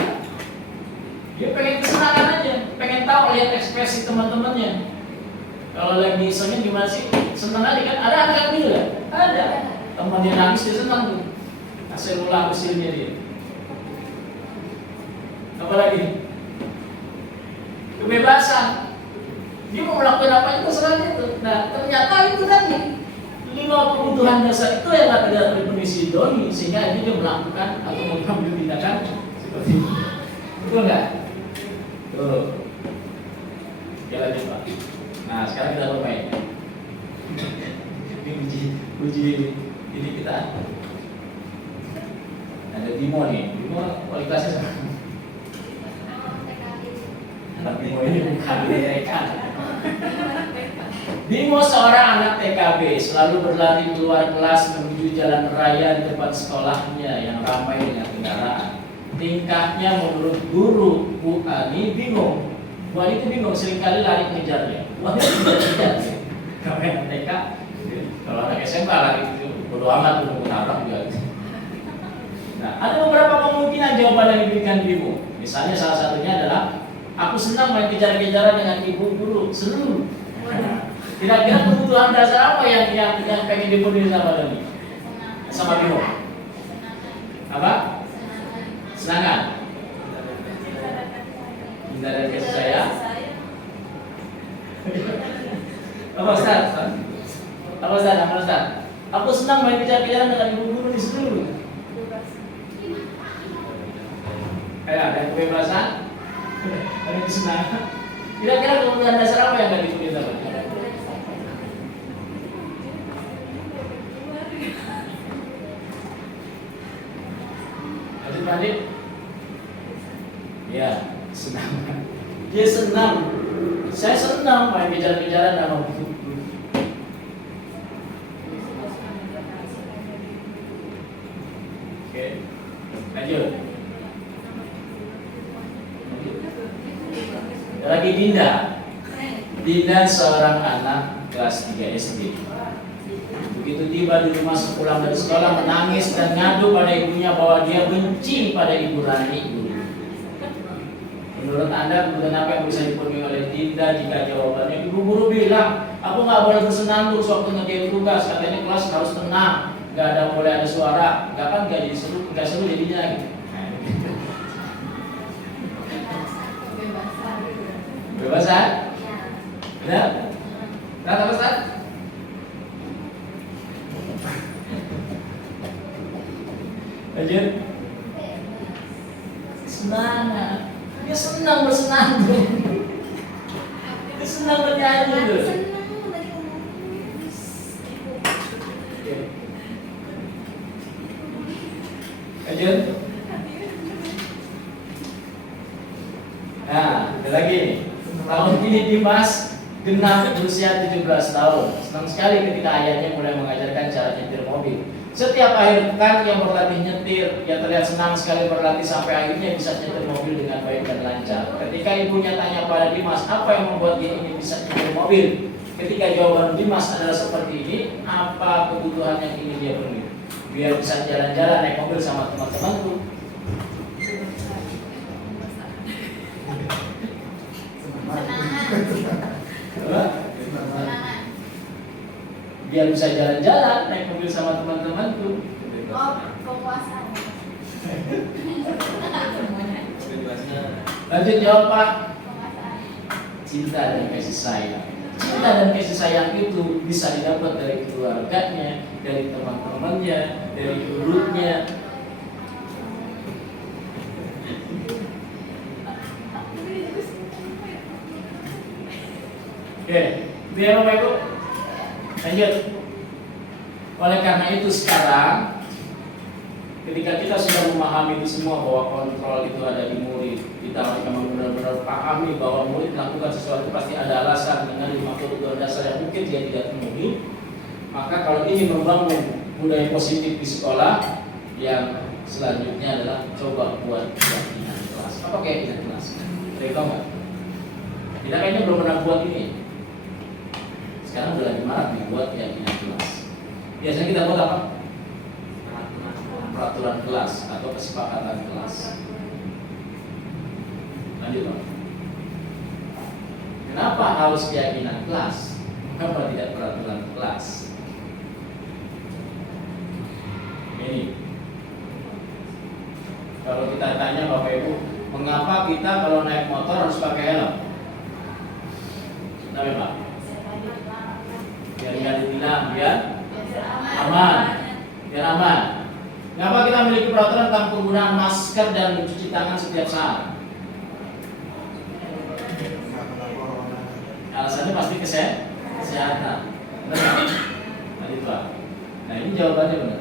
dia pengen kesenangan aja, pengen tahu lihat ekspresi teman-temannya. Kalau lagi isengin gimana sih? Senang aja kan? Ada anak yang gitu ya? Ada. Temannya nangis dia senang tuh. Hasil ulah hasilnya dia. Apalagi kebebasan. Dia mau melakukan apa itu terserah dia tuh. Nah, ternyata itu tadi 5 kebutuhan dasar itu yang tidak terpenuhi si Doni, sehingga dia melakukan atau mengambil tindakan seperti itu. Betul nggak? Tuh. Ya lanjut Pak. Nah sekarang kita bermain. Ini uji ini kita. Ada Bimo nih. Bimo kualitasnya sama. Anak Bimo ini bukan mereka. Bimo seorang anak TKB selalu berlari keluar kelas menuju jalan raya di depan sekolahnya yang ramai dengan kendaraan. Tingkahnya menurut guru Bu Ani bingung. Bu Ani itu bingung, seringkali lari mengejarnya. Bu Ani tidak. Kalau yang TK, kalau anak SMA lari itu bodo amat untuk menabrak juga. Nah, ada beberapa kemungkinan jawaban yang diberikan Bimo. Misalnya salah satunya adalah aku senang main kejar-kejaran dengan ibu guru, seru. Kira-kira kebutuhan dasar apa yang pengen dipenuhi sama Doni? Sama Bimo? Apa? Senangan. Cinta dan kasih sayang. Apa Ustaz? Apa Ustaz? Aku senang main kejar-kejaran dengan ibu guru di seluruh. Kayak ada kebebasan, ada kesenangan. Kira-kira kebutuhan dasar apa yang akan dipenuhi sama Doni? Adik, ya senang. Dia senang. Saya senang main kejar-kejaran sama buku. Oke, lanjut. Lagi Dinda. Dinda seorang anak kelas 3 SD. Begitu tiba di rumah sepulang dari sekolah menangis dan ngadu pada ibunya bahwa dia benci pada Ibu Rani guru. Menurut Anda kebutuhan apa yang bisa dipenuhi oleh Dinda jika jawabannya ibu guru bilang aku nggak boleh bersenandung sewaktu ngerjain tugas, katanya kelas harus tenang, nggak ada boleh ada suara, nggak kan nggak jadi seru, nggak seru jadinya gitu. Kebebasan? Benar? Kenapa Ustaz? Lanjut. Semangat. Dia senang bersenandung. Dia senang bernyanyi tuh. Lanjut. Nah, ada lagi nih. Tahun ini Dimas genap berusia 17 tahun. Senang sekali ketika ayahnya mulai mengajarkan cara nyetir mobil. Setiap akhir pekan ia berlatih nyetir. Ia terlihat senang sekali berlatih sampai akhirnya bisa nyetir mobil dengan baik dan lancar. Ketika ibunya tanya pada Dimas, apa yang membuat dia ini bisa nyetir mobil? Ketika jawaban Dimas adalah seperti ini, apa kebutuhan yang ingin dia penuhi? Biar bisa jalan-jalan naik mobil sama teman-temanku. Biar bisa jalan-jalan naik mobil sama teman-temanku. Oh, kepuasan. Lanjut jawab Pak. Kepuasan. Cinta dan kasih sayang. Cinta dan kasih sayang itu bisa didapat dari keluarganya, dari teman-temannya, dari gurunya. Oke, itu ya Bapak Ibu. Lanjut. Oleh karena itu sekarang ketika kita sudah memahami itu semua bahwa kontrol itu ada di murid, kita memang benar-benar pahami bahwa murid melakukan sesuatu pasti ada alasan dengan 5 kebutuhan dasar yang mungkin dia tidak temui. Maka kalau ingin membangun budaya positif di sekolah, yang selanjutnya adalah coba buat keyakinan kelas. Apa keyakinan kelas? Tahu nggak? Kita kayaknya belum pernah buat ini. Sekarang udah lagi marak dibuat keyakinan kelas. Biasanya kita buat apa? Peraturan kelas atau kesepakatan kelas. Lanjut Pak. Kenapa harus keyakinan kelas? Kenapa tidak peraturan kelas? Ini. Kalau kita tanya Bapak Ibu, mengapa kita kalau naik motor harus pakai helm? Kenapa Pak? Biar nggak ditilang, biar aman, biar aman. Kenapa kita memiliki peraturan tentang penggunaan masker dan mencuci tangan setiap saat? Alasannya pasti kesehatan. Benar? Tadi Pak. Nah ini jawabannya benar.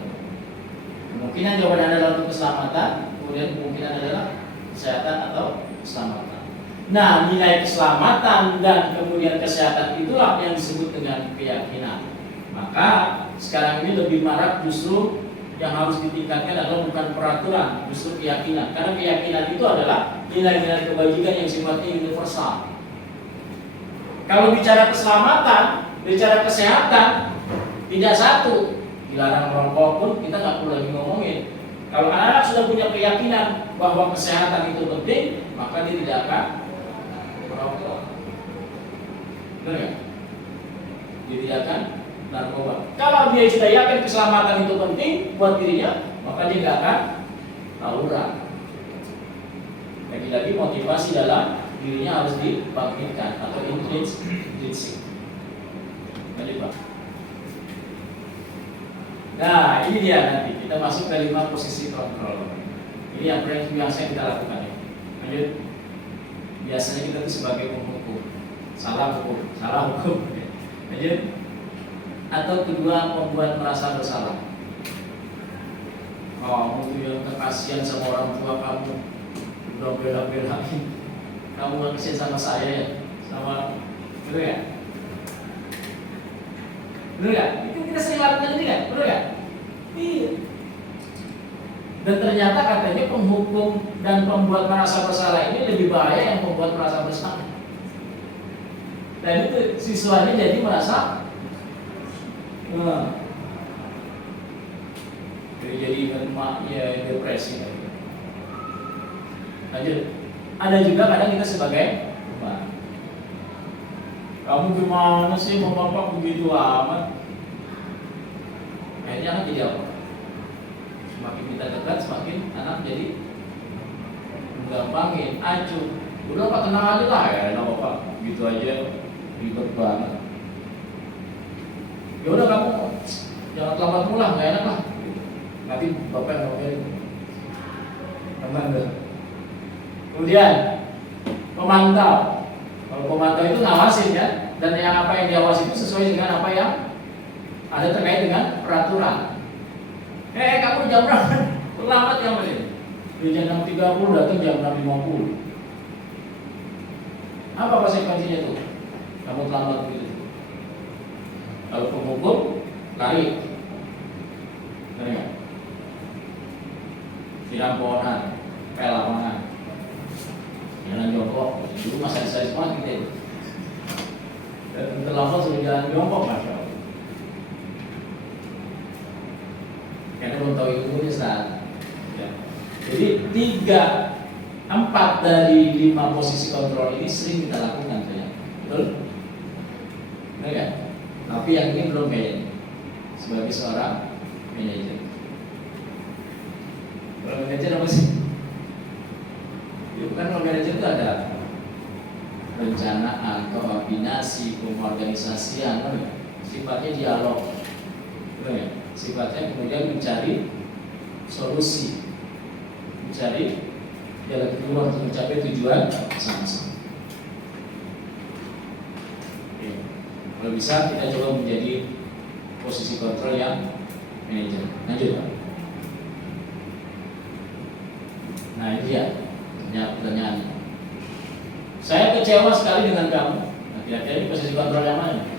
Kemungkinan jawaban Anda adalah untuk keselamatan, kemudian kemungkinan adalah kesehatan atau keselamatan. Nah, nilai keselamatan dan kemudian kesehatan itulah yang disebut dengan keyakinan. Maka sekarang ini lebih marak justru yang harus ditingkatkan adalah bukan peraturan, justru keyakinan. Karena keyakinan itu adalah nilai-nilai kebajikan yang sifatnya universal. Kalau bicara keselamatan, bicara kesehatan, tidak satu. Dilarang merokok pun kita nggak perlu lagi ngomongin. Kalau anak-anak sudah punya keyakinan bahwa kesehatan itu penting, maka dia tidak akan merokok. Benar ya? Dia tidak akan narkoba. Kalau dia sudah yakin keselamatan itu penting buat dirinya, maka dia nggak akan tawuran. Lagi-lagi motivasi dalam dirinya harus dibangkitkan atau intrinsik. Lanjut Pak. Nah ini dia nanti kita masuk ke 5 posisi kontrol. Ini yang biasa kita lakukan ya. Lanjut. Biasanya kita itu sebagai penghukum, salah hukum. Lanjut. Atau kedua, membuat merasa bersalah. Kamu yang kekasihan sama orang tua kamu, udah bela-belain. Kamu nggak kasihan sama saya ya, sama itu ya. Bener gak? Itu kita sering lakukan ini kan? Bener gak? Iya. Dan ternyata katanya penghukum dan pembuat merasa bersalah ini lebih bahaya yang pembuat merasa bersalah. Dan itu siswanya jadi merasa jadi ingat emaknya depresi. Lanjut. ada juga kadang kita sebagai beban. Kamu gimana sih mau bapak begitu amat? Akhirnya anak jadi apa? Semakin kita dekat, semakin anak jadi menggampangin, acuh. Udah pak tenang aja lah ya, enak bapak gitu aja, ribet banget. Ya udah kamu jangan terlambat pulang, nggak enak lah. Nanti bapak yang ngomelin. Tenang deh. Kemudian pemantau. Kalau pemantau itu ngawasin ya, dan yang apa yang diawasi itu sesuai dengan apa yang ada terkait dengan peraturan. Kamu jam berapa? Terlambat ya mas ini. Dari jam 6.30 datang jam 6.50. Apa konsekuensinya itu? Kamu terlambat begitu. Kalau penghukum lari, nggak? Siram pohonan, pel lapangan, jalan jongkok. Dulu masa saya semua gitu. Dan terlambat sudah jalan jongkok, masya Allah. Karena belum tahu ilmunya saat. Ya. Jadi 4 dari 5 posisi kontrol ini sering kita lakukan, ya. Betul? Benar kan? Tapi yang ini belum kayaknya sebagai seorang manajer. Kalau manajer apa sih? Ya, kan kalau manajer itu ada perencanaan, koordinasi, pengorganisasian, kan? Sifatnya dialog, betul ya? Sifatnya kemudian mencari solusi, mencari jalan keluar untuk mencapai tujuan sama-sama. Kalau bisa kita coba menjadi posisi kontrol yang manajer. Lanjut Pak. Nah ini dia pertanyaannya. Saya kecewa sekali dengan kamu. Nah kira-kira ini posisi kontrol yang mana?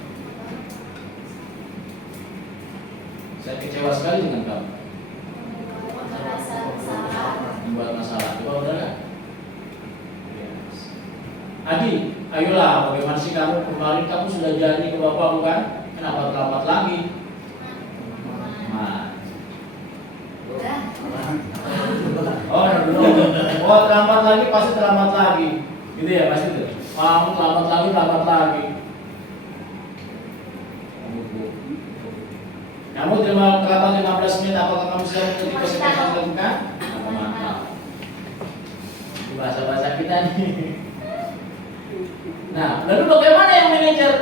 Saya kecewa sekali dengan kamu. Merasa bersalah. Membuat masalah. Coba udah kan? Adi, ayolah, bagaimana sih kamu kemarin kamu sudah janji ke bapak bukan? Kenapa terlambat lagi? Nah. Oh terlambat lagi pasti terlambat lagi, gitu ya pasti itu. Kamu terlambat lagi. Kamu terlambat 15 menit, apakah kamu sudah mengikuti konsekuensi yang dilakukan? Mantap. Itu bahasa kita nih. Nah, lalu bagaimana yang manajer?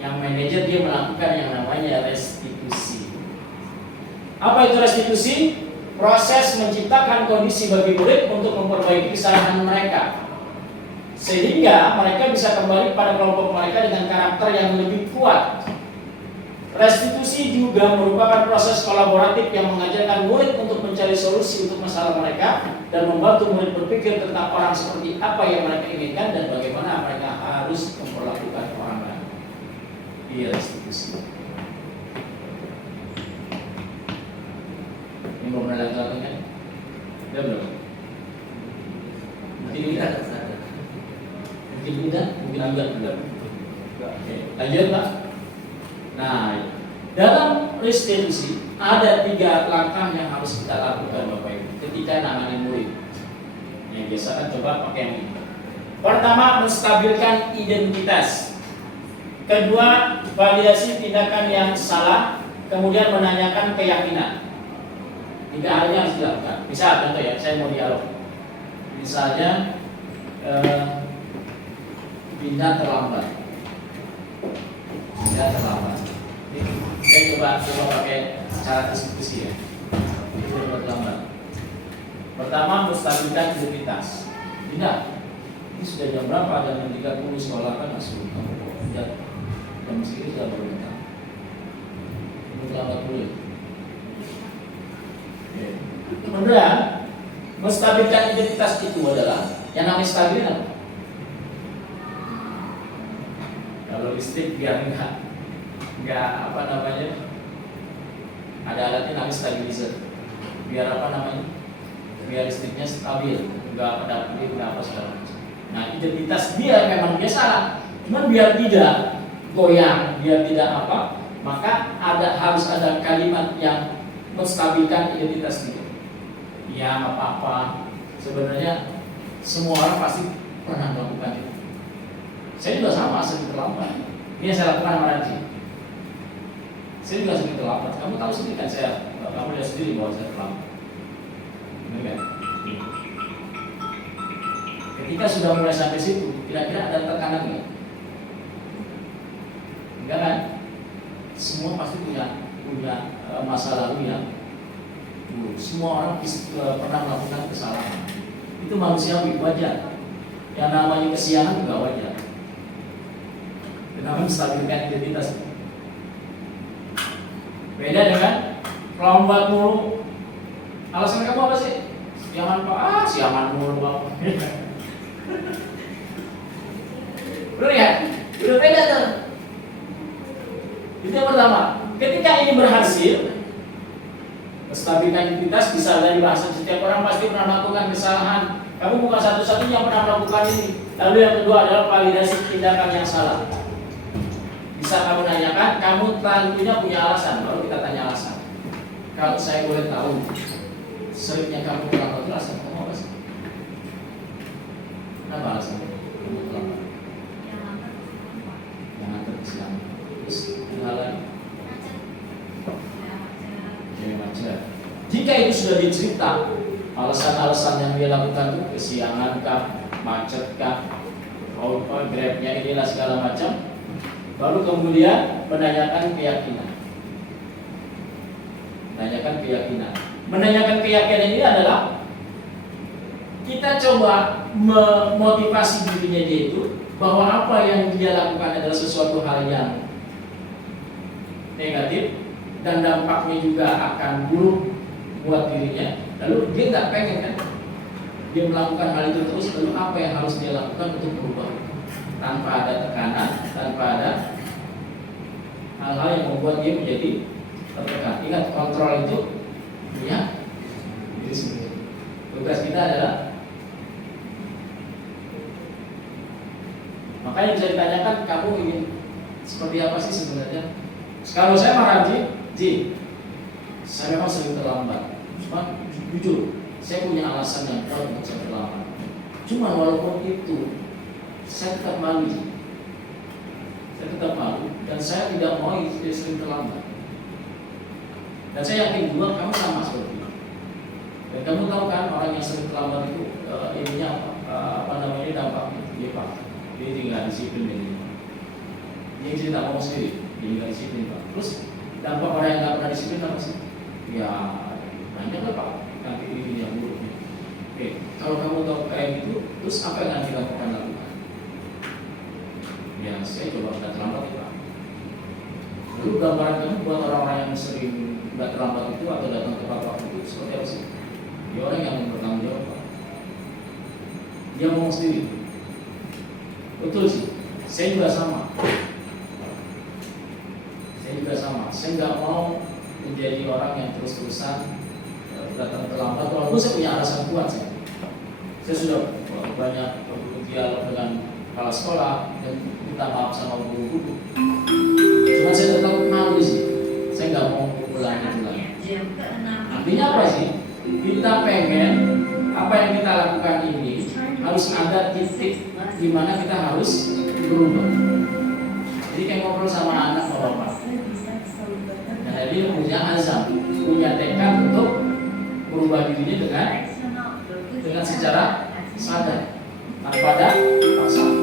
Yang manajer dia melakukan yang namanya restitusi. Apa itu restitusi? Proses menciptakan kondisi bagi murid untuk memperbaiki kesalahan mereka, sehingga mereka bisa kembali pada kelompok mereka dengan karakter yang lebih kuat. Restitusi juga merupakan proses kolaboratif yang mengajarkan murid untuk mencari solusi untuk masalah mereka dan membantu murid berpikir tentang orang seperti apa yang mereka inginkan dan bagaimana mereka harus memperlakukan orang lain. Iya, restitusi. Ini belum pernah lakukan kan? Dia belum. Mungkin tidak. Mungkin tidak. Belum. Oke, lanjut Pak. Nah, dalam restitusi ada 3 langkah yang harus kita lakukan Bapak Ibu ketika nangani murid. Yang biasa kan coba pakai yang ini. Pertama, menstabilkan identitas. Kedua, validasi tindakan yang salah. Kemudian menanyakan keyakinan. 3 hal yang harus dilakukan. Misal contoh ya, saya mau dialog. Misalnya pindah terlambat. Saya coba pakai cara diskusi ya. Itu terlambat. Pertama, menstabilkan identitas. Tidak. Ini sudah jam berapa? Jam 3:30 sekolah kan masuk. Jam segini sudah baru datang. Ini terlambat dulu. Kemudian, menstabilkan identitas itu adalah yang namanya stabil apa? Kalau listrik biar enggak apa namanya, ada alatnya namanya stabilizer. Biar apa namanya? Biar listriknya stabil, enggak ada pedih, enggak apa segala macam. Nah, identitas dia memang dia salah. Cuman biar tidak goyang, biar tidak apa, maka harus ada kalimat yang menstabilkan identitas dia. Ya apa-apa, Sebenarnya semua orang pasti pernah melakukan itu. Saya juga sama, sering terlambat. Ini yang saya lakukan sama Raji. Saya juga sering terlambat. Kamu tahu sendiri kan kamu lihat sendiri bahwa saya terlambat. Benar kan? Ketika sudah mulai sampai situ, kira-kira ada tekanan nggak? Enggak kan? Semua pasti punya masa lalu yang buruk. Semua orang pernah melakukan kesalahan. Itu manusiawi, wajar. Yang namanya kesiangan juga wajar. Kenapa menstabilkan identitas? Beda dengan lomba mulu. Alasan kamu apa sih? Siaman Pak, siaman mulu Pak. Udah lihat? Udah beda tuh. Itu yang pertama. Ketika ini berhasil, menstabilkan identitas bisa dari bahasa setiap orang pasti pernah melakukan kesalahan. Kamu bukan satu-satunya yang pernah melakukan ini. Lalu yang kedua adalah validasi tindakan yang salah. Bisa kamu tanyakan, kamu tentunya punya alasan. Baru kita tanya alasan. Kalau saya boleh tahu, seringnya kamu terlambat, alasan kamu apa sih? Kenapa alasannya? Kamu terlambat. Yang antar ke siang. Terus hal lain. Macet. Jika itu sudah dicerita, alasan-alasan yang dia lakukan itu kesiangan kah, macet kah, grabnya inilah segala macam. Baru kemudian menanyakan keyakinan. Menanyakan keyakinan ini adalah kita coba memotivasi dirinya dia itu bahwa apa yang dia lakukan adalah sesuatu hal yang negatif dan dampaknya juga akan buruk buat dirinya. Lalu dia nggak pengen kan dia melakukan hal itu terus. Lalu apa yang harus dia lakukan untuk berubah tanpa ada tekanan, tanpa ada hal-hal yang membuat dia menjadi tertekan. Ingat, kontrol itu punya diri sendiri. Tugas kita adalah, makanya bisa ditanyakan, kamu ingin seperti apa sih sebenarnya? Kalau saya marah Ji, saya memang sering terlambat. Cuma jujur, saya punya alasan yang kuat untuk saya terlambat. Cuma walaupun itu, saya tetap malu. Dan saya tidak mau sering terlambat. Dan saya yakin juga kamu sama seperti itu. Dan kamu tahu kan orang yang sering terlambat itu ininya apa namanya dampaknya? Dia tinggal disiplin ini. Dia cerita ngomong sendiri, dia tinggal disiplin Pak. Terus dampak orang yang nggak pernah disiplin apa sih? Ya banyak lah Pak. Nanti ini yang buruknya. Oke, kalau kamu tahu kayak gitu, terus apa yang nanti kamu akan lakukan? Ya saya coba nggak terlambat ya Pak. Lalu gambaran kamu buat orang-orang yang sering nggak terlambat itu atau datang tepat waktu itu seperti apa sih? Dia orang yang bertanggung jawab Pak. Dia ngomong sendiri. Betul sih. Saya juga sama. Saya nggak mau menjadi orang yang terus-terusan datang terlambat. Walaupun saya punya alasan kuat saya sudah banyak berdialog dengan kepala sekolah dan minta maaf sama guru-guru. Cuma saya tetap malu sih. Saya nggak mau ulang itu lagi. Artinya apa sih? Kita pengen apa yang kita lakukan ini harus ada titik di mana kita harus berubah. Jadi kayak ngobrol sama anak bapak. Nah, dia punya azam, punya tekad untuk merubah dirinya dengan secara sadar, tanpa ada paksaan.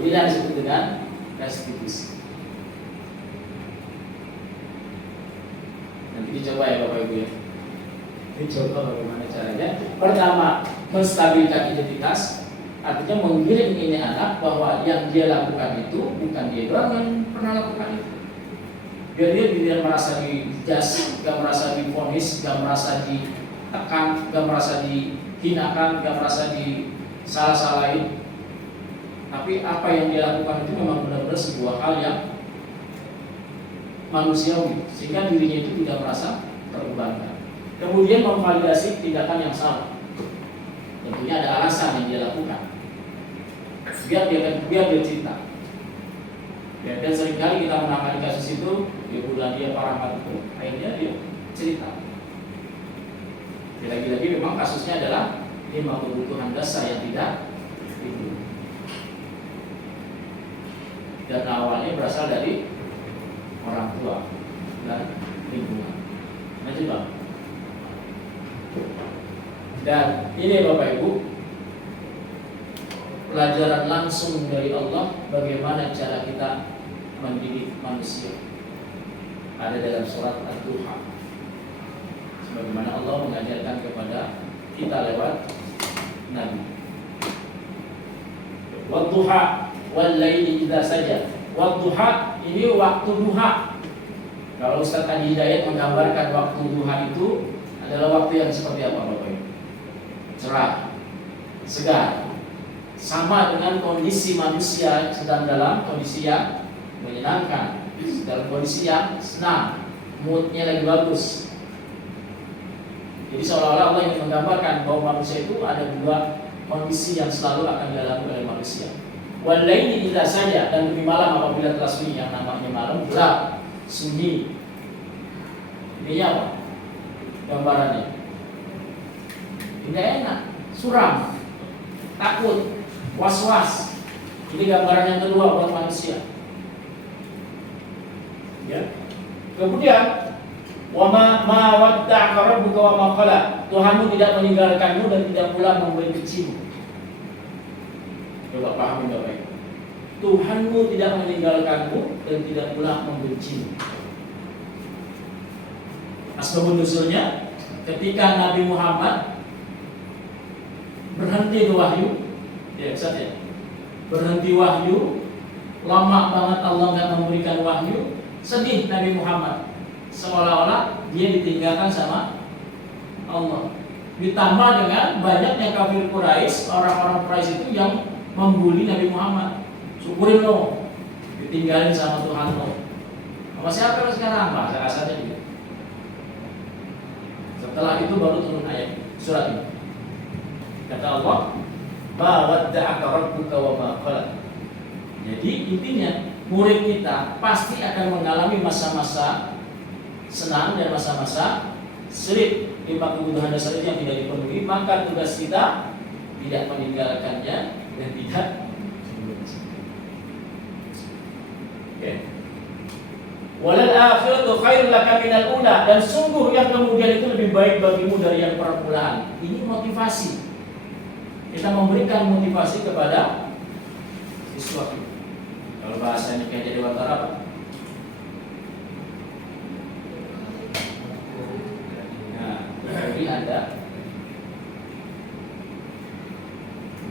Ini yang disebut dengan restitusi. Nanti dicoba ya Bapak Ibu ya. Dicoba bagaimana caranya. Pertama, menstabilkan identitas. Artinya menggiring ini anak bahwa yang dia lakukan itu bukan dia doang yang pernah lakukan itu. Biar dia merasa dijudge, gak merasa divonis, gak merasa ditekan, gak merasa dihinakan, gak merasa disalah-salahin. Tapi apa yang dia lakukan itu memang benar-benar sebuah hal yang manusiawi, sehingga dirinya itu tidak merasa terbebankan. Kemudian memvalidasi tindakan yang salah. Tentunya ada alasan yang dia lakukan. Biar dia cerita. Dan seringkali kita menangani kasus itu, dia Nadia Paramat itu, akhirnya dia cerita. Lagi-lagi memang kasusnya adalah 5 kebutuhan dasar yang tidak dipenuhi. Dan awalnya berasal dari orang tua dan lingkungan. Nah, coba. Dan ini Bapak Ibu, pelajaran langsung dari Allah bagaimana cara kita mendidik manusia. Ada dalam surat Ad-Duha. Sebagaimana Allah mengajarkan kepada kita lewat Nabi. Wadduha wal laili idza saja. Wadduha ini waktu duha. Kalau Ustaz Adi Hidayat menggambarkan waktu duha itu adalah waktu yang seperti apa Bapak Ibu? Cerah, segar. Sama dengan kondisi manusia sedang dalam kondisi yang menyenangkan, dalam kondisi yang senang, moodnya lagi bagus. Jadi seolah-olah Allah ingin menggambarkan bahwa manusia itu ada 2 kondisi yang selalu akan dialami oleh manusia. Wal laili idza saja, dan demi malam apabila telah sunyi, yang namanya malam gelap, sunyi. Ini apa? Gambarannya. Tidak enak, suram, takut, was-was. Ini gambaran yang kedua buat manusia. Ya. Kemudian wa ma wadda'aka rabbuka wa ma qala. Tuhanmu tidak meninggalkanmu dan tidak pula membencimu. Coba pahami Bapak. Tuhanmu tidak meninggalkanmu dan tidak pula membencimu. Asbabun nuzulnya ketika Nabi Muhammad berhenti wahyu, ya Ustaz ya. Berhenti wahyu, lama banget Allah nggak memberikan wahyu, sedih Nabi Muhammad. Seolah-olah dia ditinggalkan sama Allah. Ditambah dengan banyaknya kafir Quraisy, orang-orang Quraisy itu yang membuli Nabi Muhammad. Syukurin lo, ditinggalin sama Tuhan lo. Sama siapa lo sekarang? Bahasa kasarnya juga. Setelah itu baru turun ayat surat ini. Kata Allah, ma wadda'aka rabbuka wa ma qala. Jadi intinya murid kita pasti akan mengalami masa-masa senang dan masa-masa sulit. 5 kebutuhan dasar itu yang tidak dipenuhi, maka tugas kita tidak meninggalkannya dan tidak walal akhiratu khairul laka minal ula, dan sungguh yang kemudian itu lebih baik bagimu dari yang permulaan. Ini motivasi. Kita memberikan motivasi kepada siswa kita. Kalau bahasanya kayak jadi watara apa? Nah, jadi ada.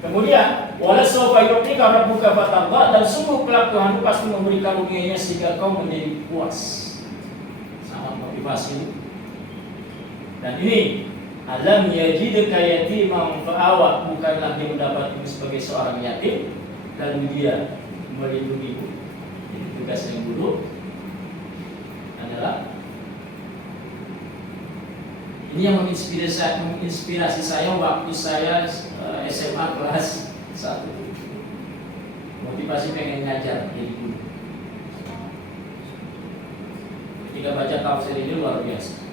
Kemudian wala sawfa yu'tika rabbuka fatarda, dan sungguh kelak Tuhanmu pasti memberi karunia-Nya sehingga kau menjadi puas. Sama motivasi. Dan ini alam yajidka yatiman fa'awa, bukanlah dia mendapatmu sebagai seorang yatim lalu dia melindungimu. Jadi tugas yang dulu adalah ini yang menginspirasi saya waktu saya SMA kelas 1. Motivasi pengen ngajar jadi guru. Ketika baca tafsir ini luar biasa.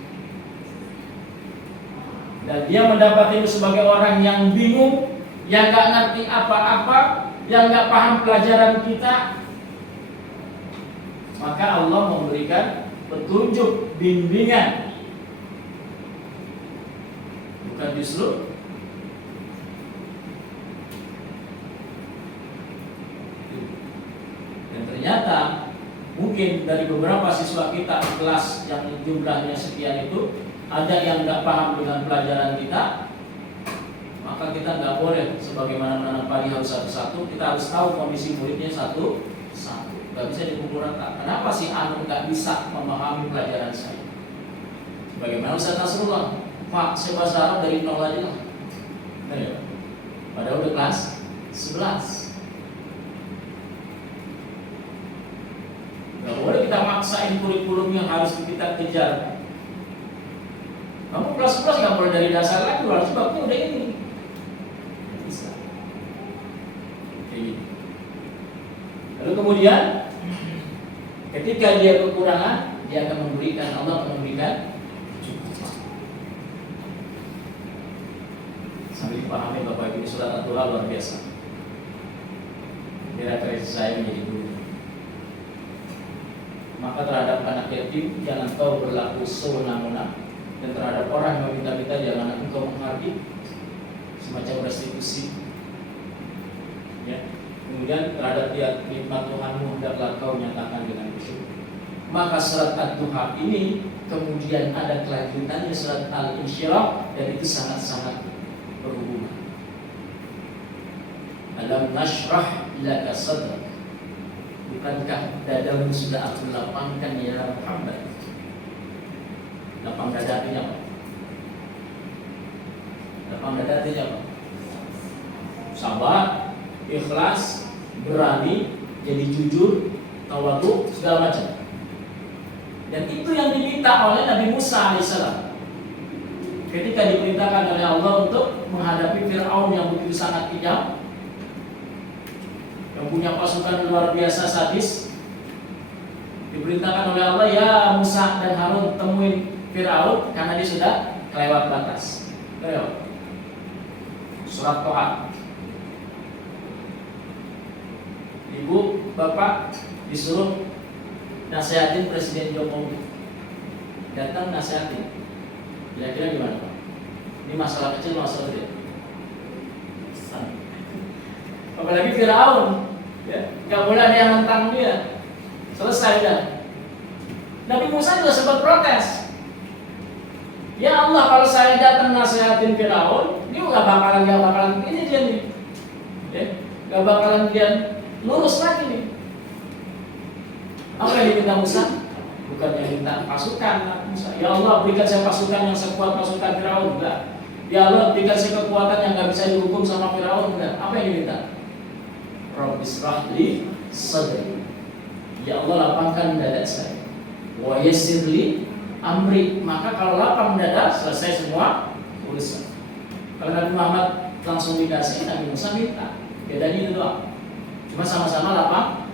Dan dia mendapati itu sebagai orang yang bingung, yang gak ngerti apa-apa, yang gak paham pelajaran kita. Maka Allah memberikan petunjuk, bimbingan. Bukan justru dan ternyata mungkin dari beberapa siswa kita di kelas yang jumlahnya sekian itu ada yang nggak paham dengan pelajaran kita, maka kita nggak boleh sebagaimana menanam padi harus satu-satu, kita harus tahu kondisi muridnya satu-satu. Nggak bisa dipukul rata. Kenapa sih Anu nggak bisa memahami pelajaran saya? Bagaimana Ustaz Nasrullah? Pak, saya bahasa Arab dari nol aja lah. Padahal udah kelas 11. Nggak boleh kita maksain kurikulum yang harus kita kejar. Kamu kelas 11 nggak boleh dari dasar lagi, harus sebabnya udah ini. Bisa. Kayak gitu. Lalu kemudian ketika dia kekurangan, dia akan memberikan, Allah akan memberikan cukup. dipahami Bapak Ibu, surat At-Taha luar biasa. Kira-kira saya menjadi guru. Maka terhadap anak yatim jangan kau berlaku sewenang-wenang, dan terhadap orang yang meminta-minta jangan engkau menghargai, semacam restitusi. Ya. Kemudian terhadap dia nikmat Tuhanmu hendaklah kau nyatakan dengan bersyukur. Maka surat At-Taha ini kemudian ada kelanjutannya surat Al-Insyirah, dan itu sangat-sangat berhubungan. Alam nashrah laka sadrak, bukankah dadamu sudah aku lapangkan ya Muhammad? Lapang dada artinya apa? Lapang dada artinya apa? Sabar, ikhlas, berani, jadi jujur, tawadhu, segala macam. Dan itu yang diminta oleh Nabi Musa alaihissalam ketika diperintahkan oleh Allah untuk menghadapi Fir'aun yang begitu sangat kejam, yang punya pasukan luar biasa sadis. Diperintahkan oleh Allah, ya Musa dan Harun temuin Fir'aun karena dia sudah kelewat batas. Ayo. Surat Toha. Ibu, bapak disuruh nasihatin Presiden Jokowi. Datang nasihatin. Kira-kira gimana Pak? Ini masalah kecil, masalah gede. Apalagi Firaun, ya, nggak boleh ada yang nentang dia. Selesai dah. Nabi Musa juga sempat protes. Ya Allah, kalau saya datang nasihatin Firaun, dia nggak bakalan ini dia nih, ya, nggak bakalan dia lurus lagi nih. Apa yang diminta Musa? Bukan yang minta pasukan Musa. Ya Allah, berikan saya pasukan yang sekuat pasukan Firaun, enggak. Ya Allah, berikan saya kekuatan yang nggak bisa dihukum sama Firaun, enggak. Apa yang diminta? Rabbi shrah li sadri. Ya Allah, lapangkan dada saya. Wa yassir li amri. Maka kalau lapang dada, selesai semua urusan. Kalau Nabi Muhammad langsung dikasih, Nabi Musa minta. Bedanya itu doang. Cuma sama-sama lapang.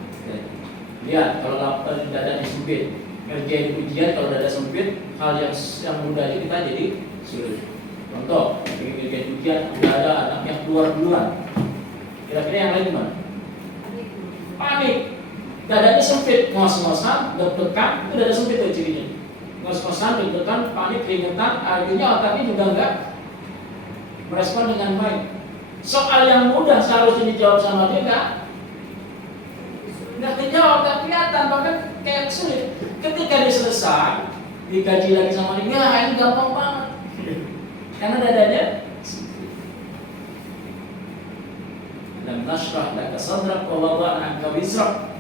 Lihat, kalau lapang dada sempit, ngerjain ujian kalau dada sempit, hal yang mudah aja kita jadi sulit. Contoh, ngerjain ujian, udah ada anak yang keluar duluan. Kira-kira yang lain gimana? Panik, dadanya sempit, ngos-ngosan, deg-degan, itu dada sempit tuh cirinya. Ngos-ngosan, deg-degan, panik, keringetan, artinya otaknya juga enggak merespon dengan baik. Soal yang mudah seharusnya dijawab sama dia enggak dijawab, enggak kelihatan, bahkan kayak sulit. Ketika dia selesai, dikaji lagi sama dia, ini gampang banget. Karena dadanya dan nashrah laka sadrak wa wada'na anka wizrak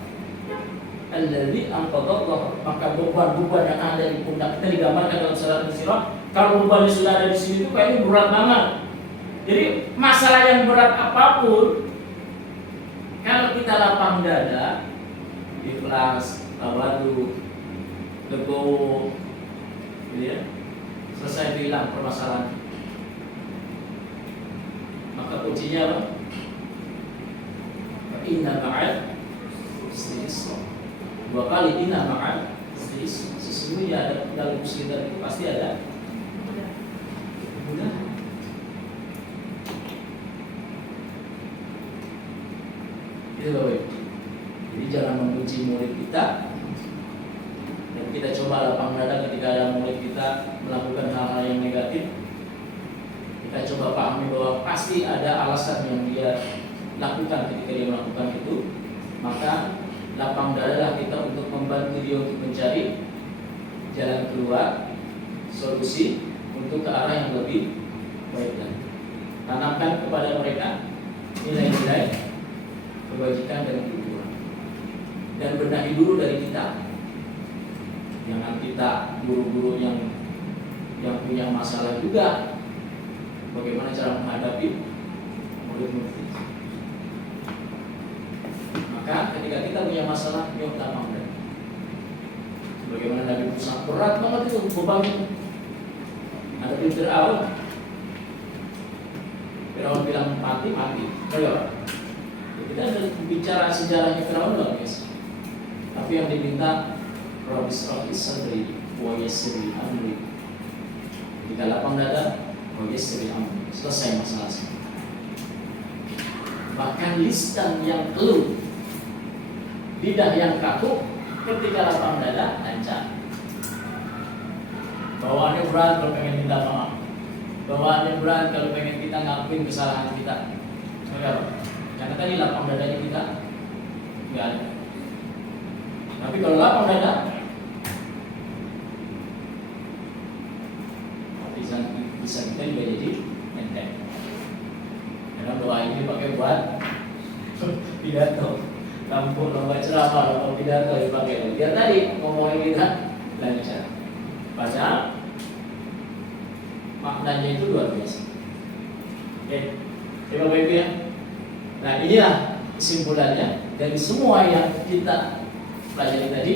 alladzi anqadha dhahrak. Maka beban-beban yang ada di pundak kita digambarkan dalam surat Al-Insyirah. Kalau bebannya sudah ada di sini itu kayaknya berat banget. Jadi masalah yang berat apapun, kalau kita lapang dada, ikhlas, tawadhu, legowo, gitu ya, selesai hilang permasalahan. Maka kuncinya apa? Inna ma'al usri yusra. 2 kali inna ma'al usri yusra. Sesungguhnya ada dalam kesulitan itu pasti ada mudah. Itu loh. Jadi jangan membenci murid kita. Dan kita coba lapang dada ketika ada murid kita melakukan hal-hal yang negatif. Kita coba pahami bahwa pasti ada alasan yang dia lakukan ketika dia melakukan itu. Maka lapang dadalah kita untuk membantu dia untuk mencari jalan keluar, solusi untuk ke arah yang lebih baik lagi. Tanamkan kepada mereka nilai-nilai kebajikan dan kejujuran. Dan benahi dulu dari kita. Jangan kita guru-guru yang punya masalah juga. Bagaimana cara menghadapi murid-murid kita. Maka ketika kita punya masalah, yuk lapang dada. Bagaimana Nabi Musa, berat banget itu bebannya. Ada di Fir'aun. Fir'aun bilang mati. Ayo. Kita bicara sejarahnya Fir'aun luar biasa. Tapi yang diminta Rabbi shrah li sadri wa yassir li amri. Jika lapang dada, wa yassir li amri. Selesai masalah semua. bahkan lisan yang keluh, lidah yang kaku, ketika lapang dada lancar. Bawaannya berat kalau pengen minta maaf, bawaannya berat kalau pengen kita ngakuin kesalahan kita. Karena tadi lapang dadanya kita nggak ada. Tapi kalau lapang dada, bisa kita juga jadi enteng. Karena doa ini pakai buat pidato, lampu lomba ceramah, lomba pidato dipakai. Biar tadi ngomongin kita lancar. Padahal maknanya itu luar biasa. Oke, Bapak Ibu ya. Nah inilah kesimpulannya dari semua yang kita pelajari tadi.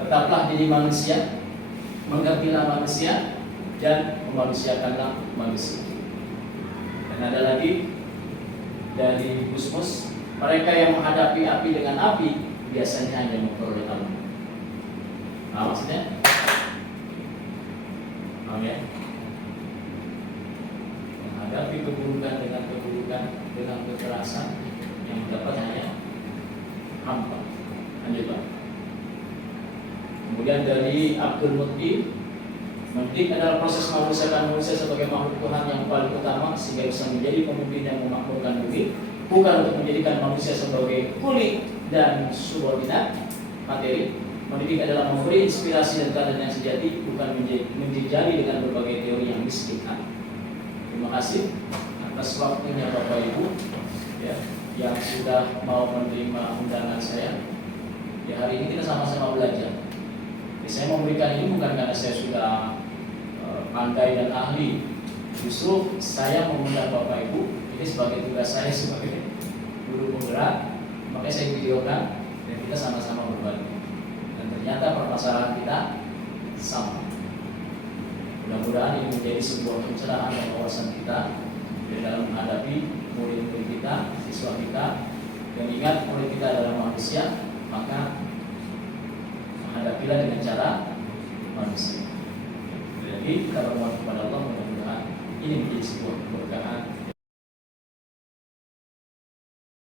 Tetaplah jadi manusia, mengertilah manusia, dan memanusiakanlah manusia. Dan ada lagi dari Gusmus, mereka yang menghadapi api dengan api biasanya hanya memperoleh api. Nah maksudnya, ya, menghadapi keburukan dengan keburukan, dengan kekerasan yang dapat hanya hampa, hanya Tuhan. Kemudian dari Abdul Muti, mendidik adalah proses memanusiakan manusia sebagai makhluk Tuhan yang paling utama sehingga bisa menjadi pemimpin yang memakmurkan bumi, bukan untuk menjadikan manusia sebagai kulit dan subordinat materi. Mendidik adalah memberi inspirasi dan keadaan yang sejati, bukan menjejali dengan berbagai teori yang miskinkan. Terima kasih atas waktunya Bapak Ibu ya, yang sudah mau menerima undangan saya. Ya, hari ini kita sama-sama belajar. Saya memberikan ini bukan karena saya sudah pandai dan ahli. Justru saya mengundang Bapak Ibu ini sebagai tugas saya sebagai guru penggerak. Makanya saya videokan dan kita sama-sama berbagi. Dan ternyata permasalahan kita sama. Mudah-mudahan ini menjadi sebuah pencerahan dan wawasan kita dalam menghadapi murid-murid kita, siswa kita. Dan ingat, murid kita adalah manusia, maka menghadapilah dengan cara manusia. Jadi kita berdoa kepada Allah mudah-mudahan ini menjadi sebuah keberkahan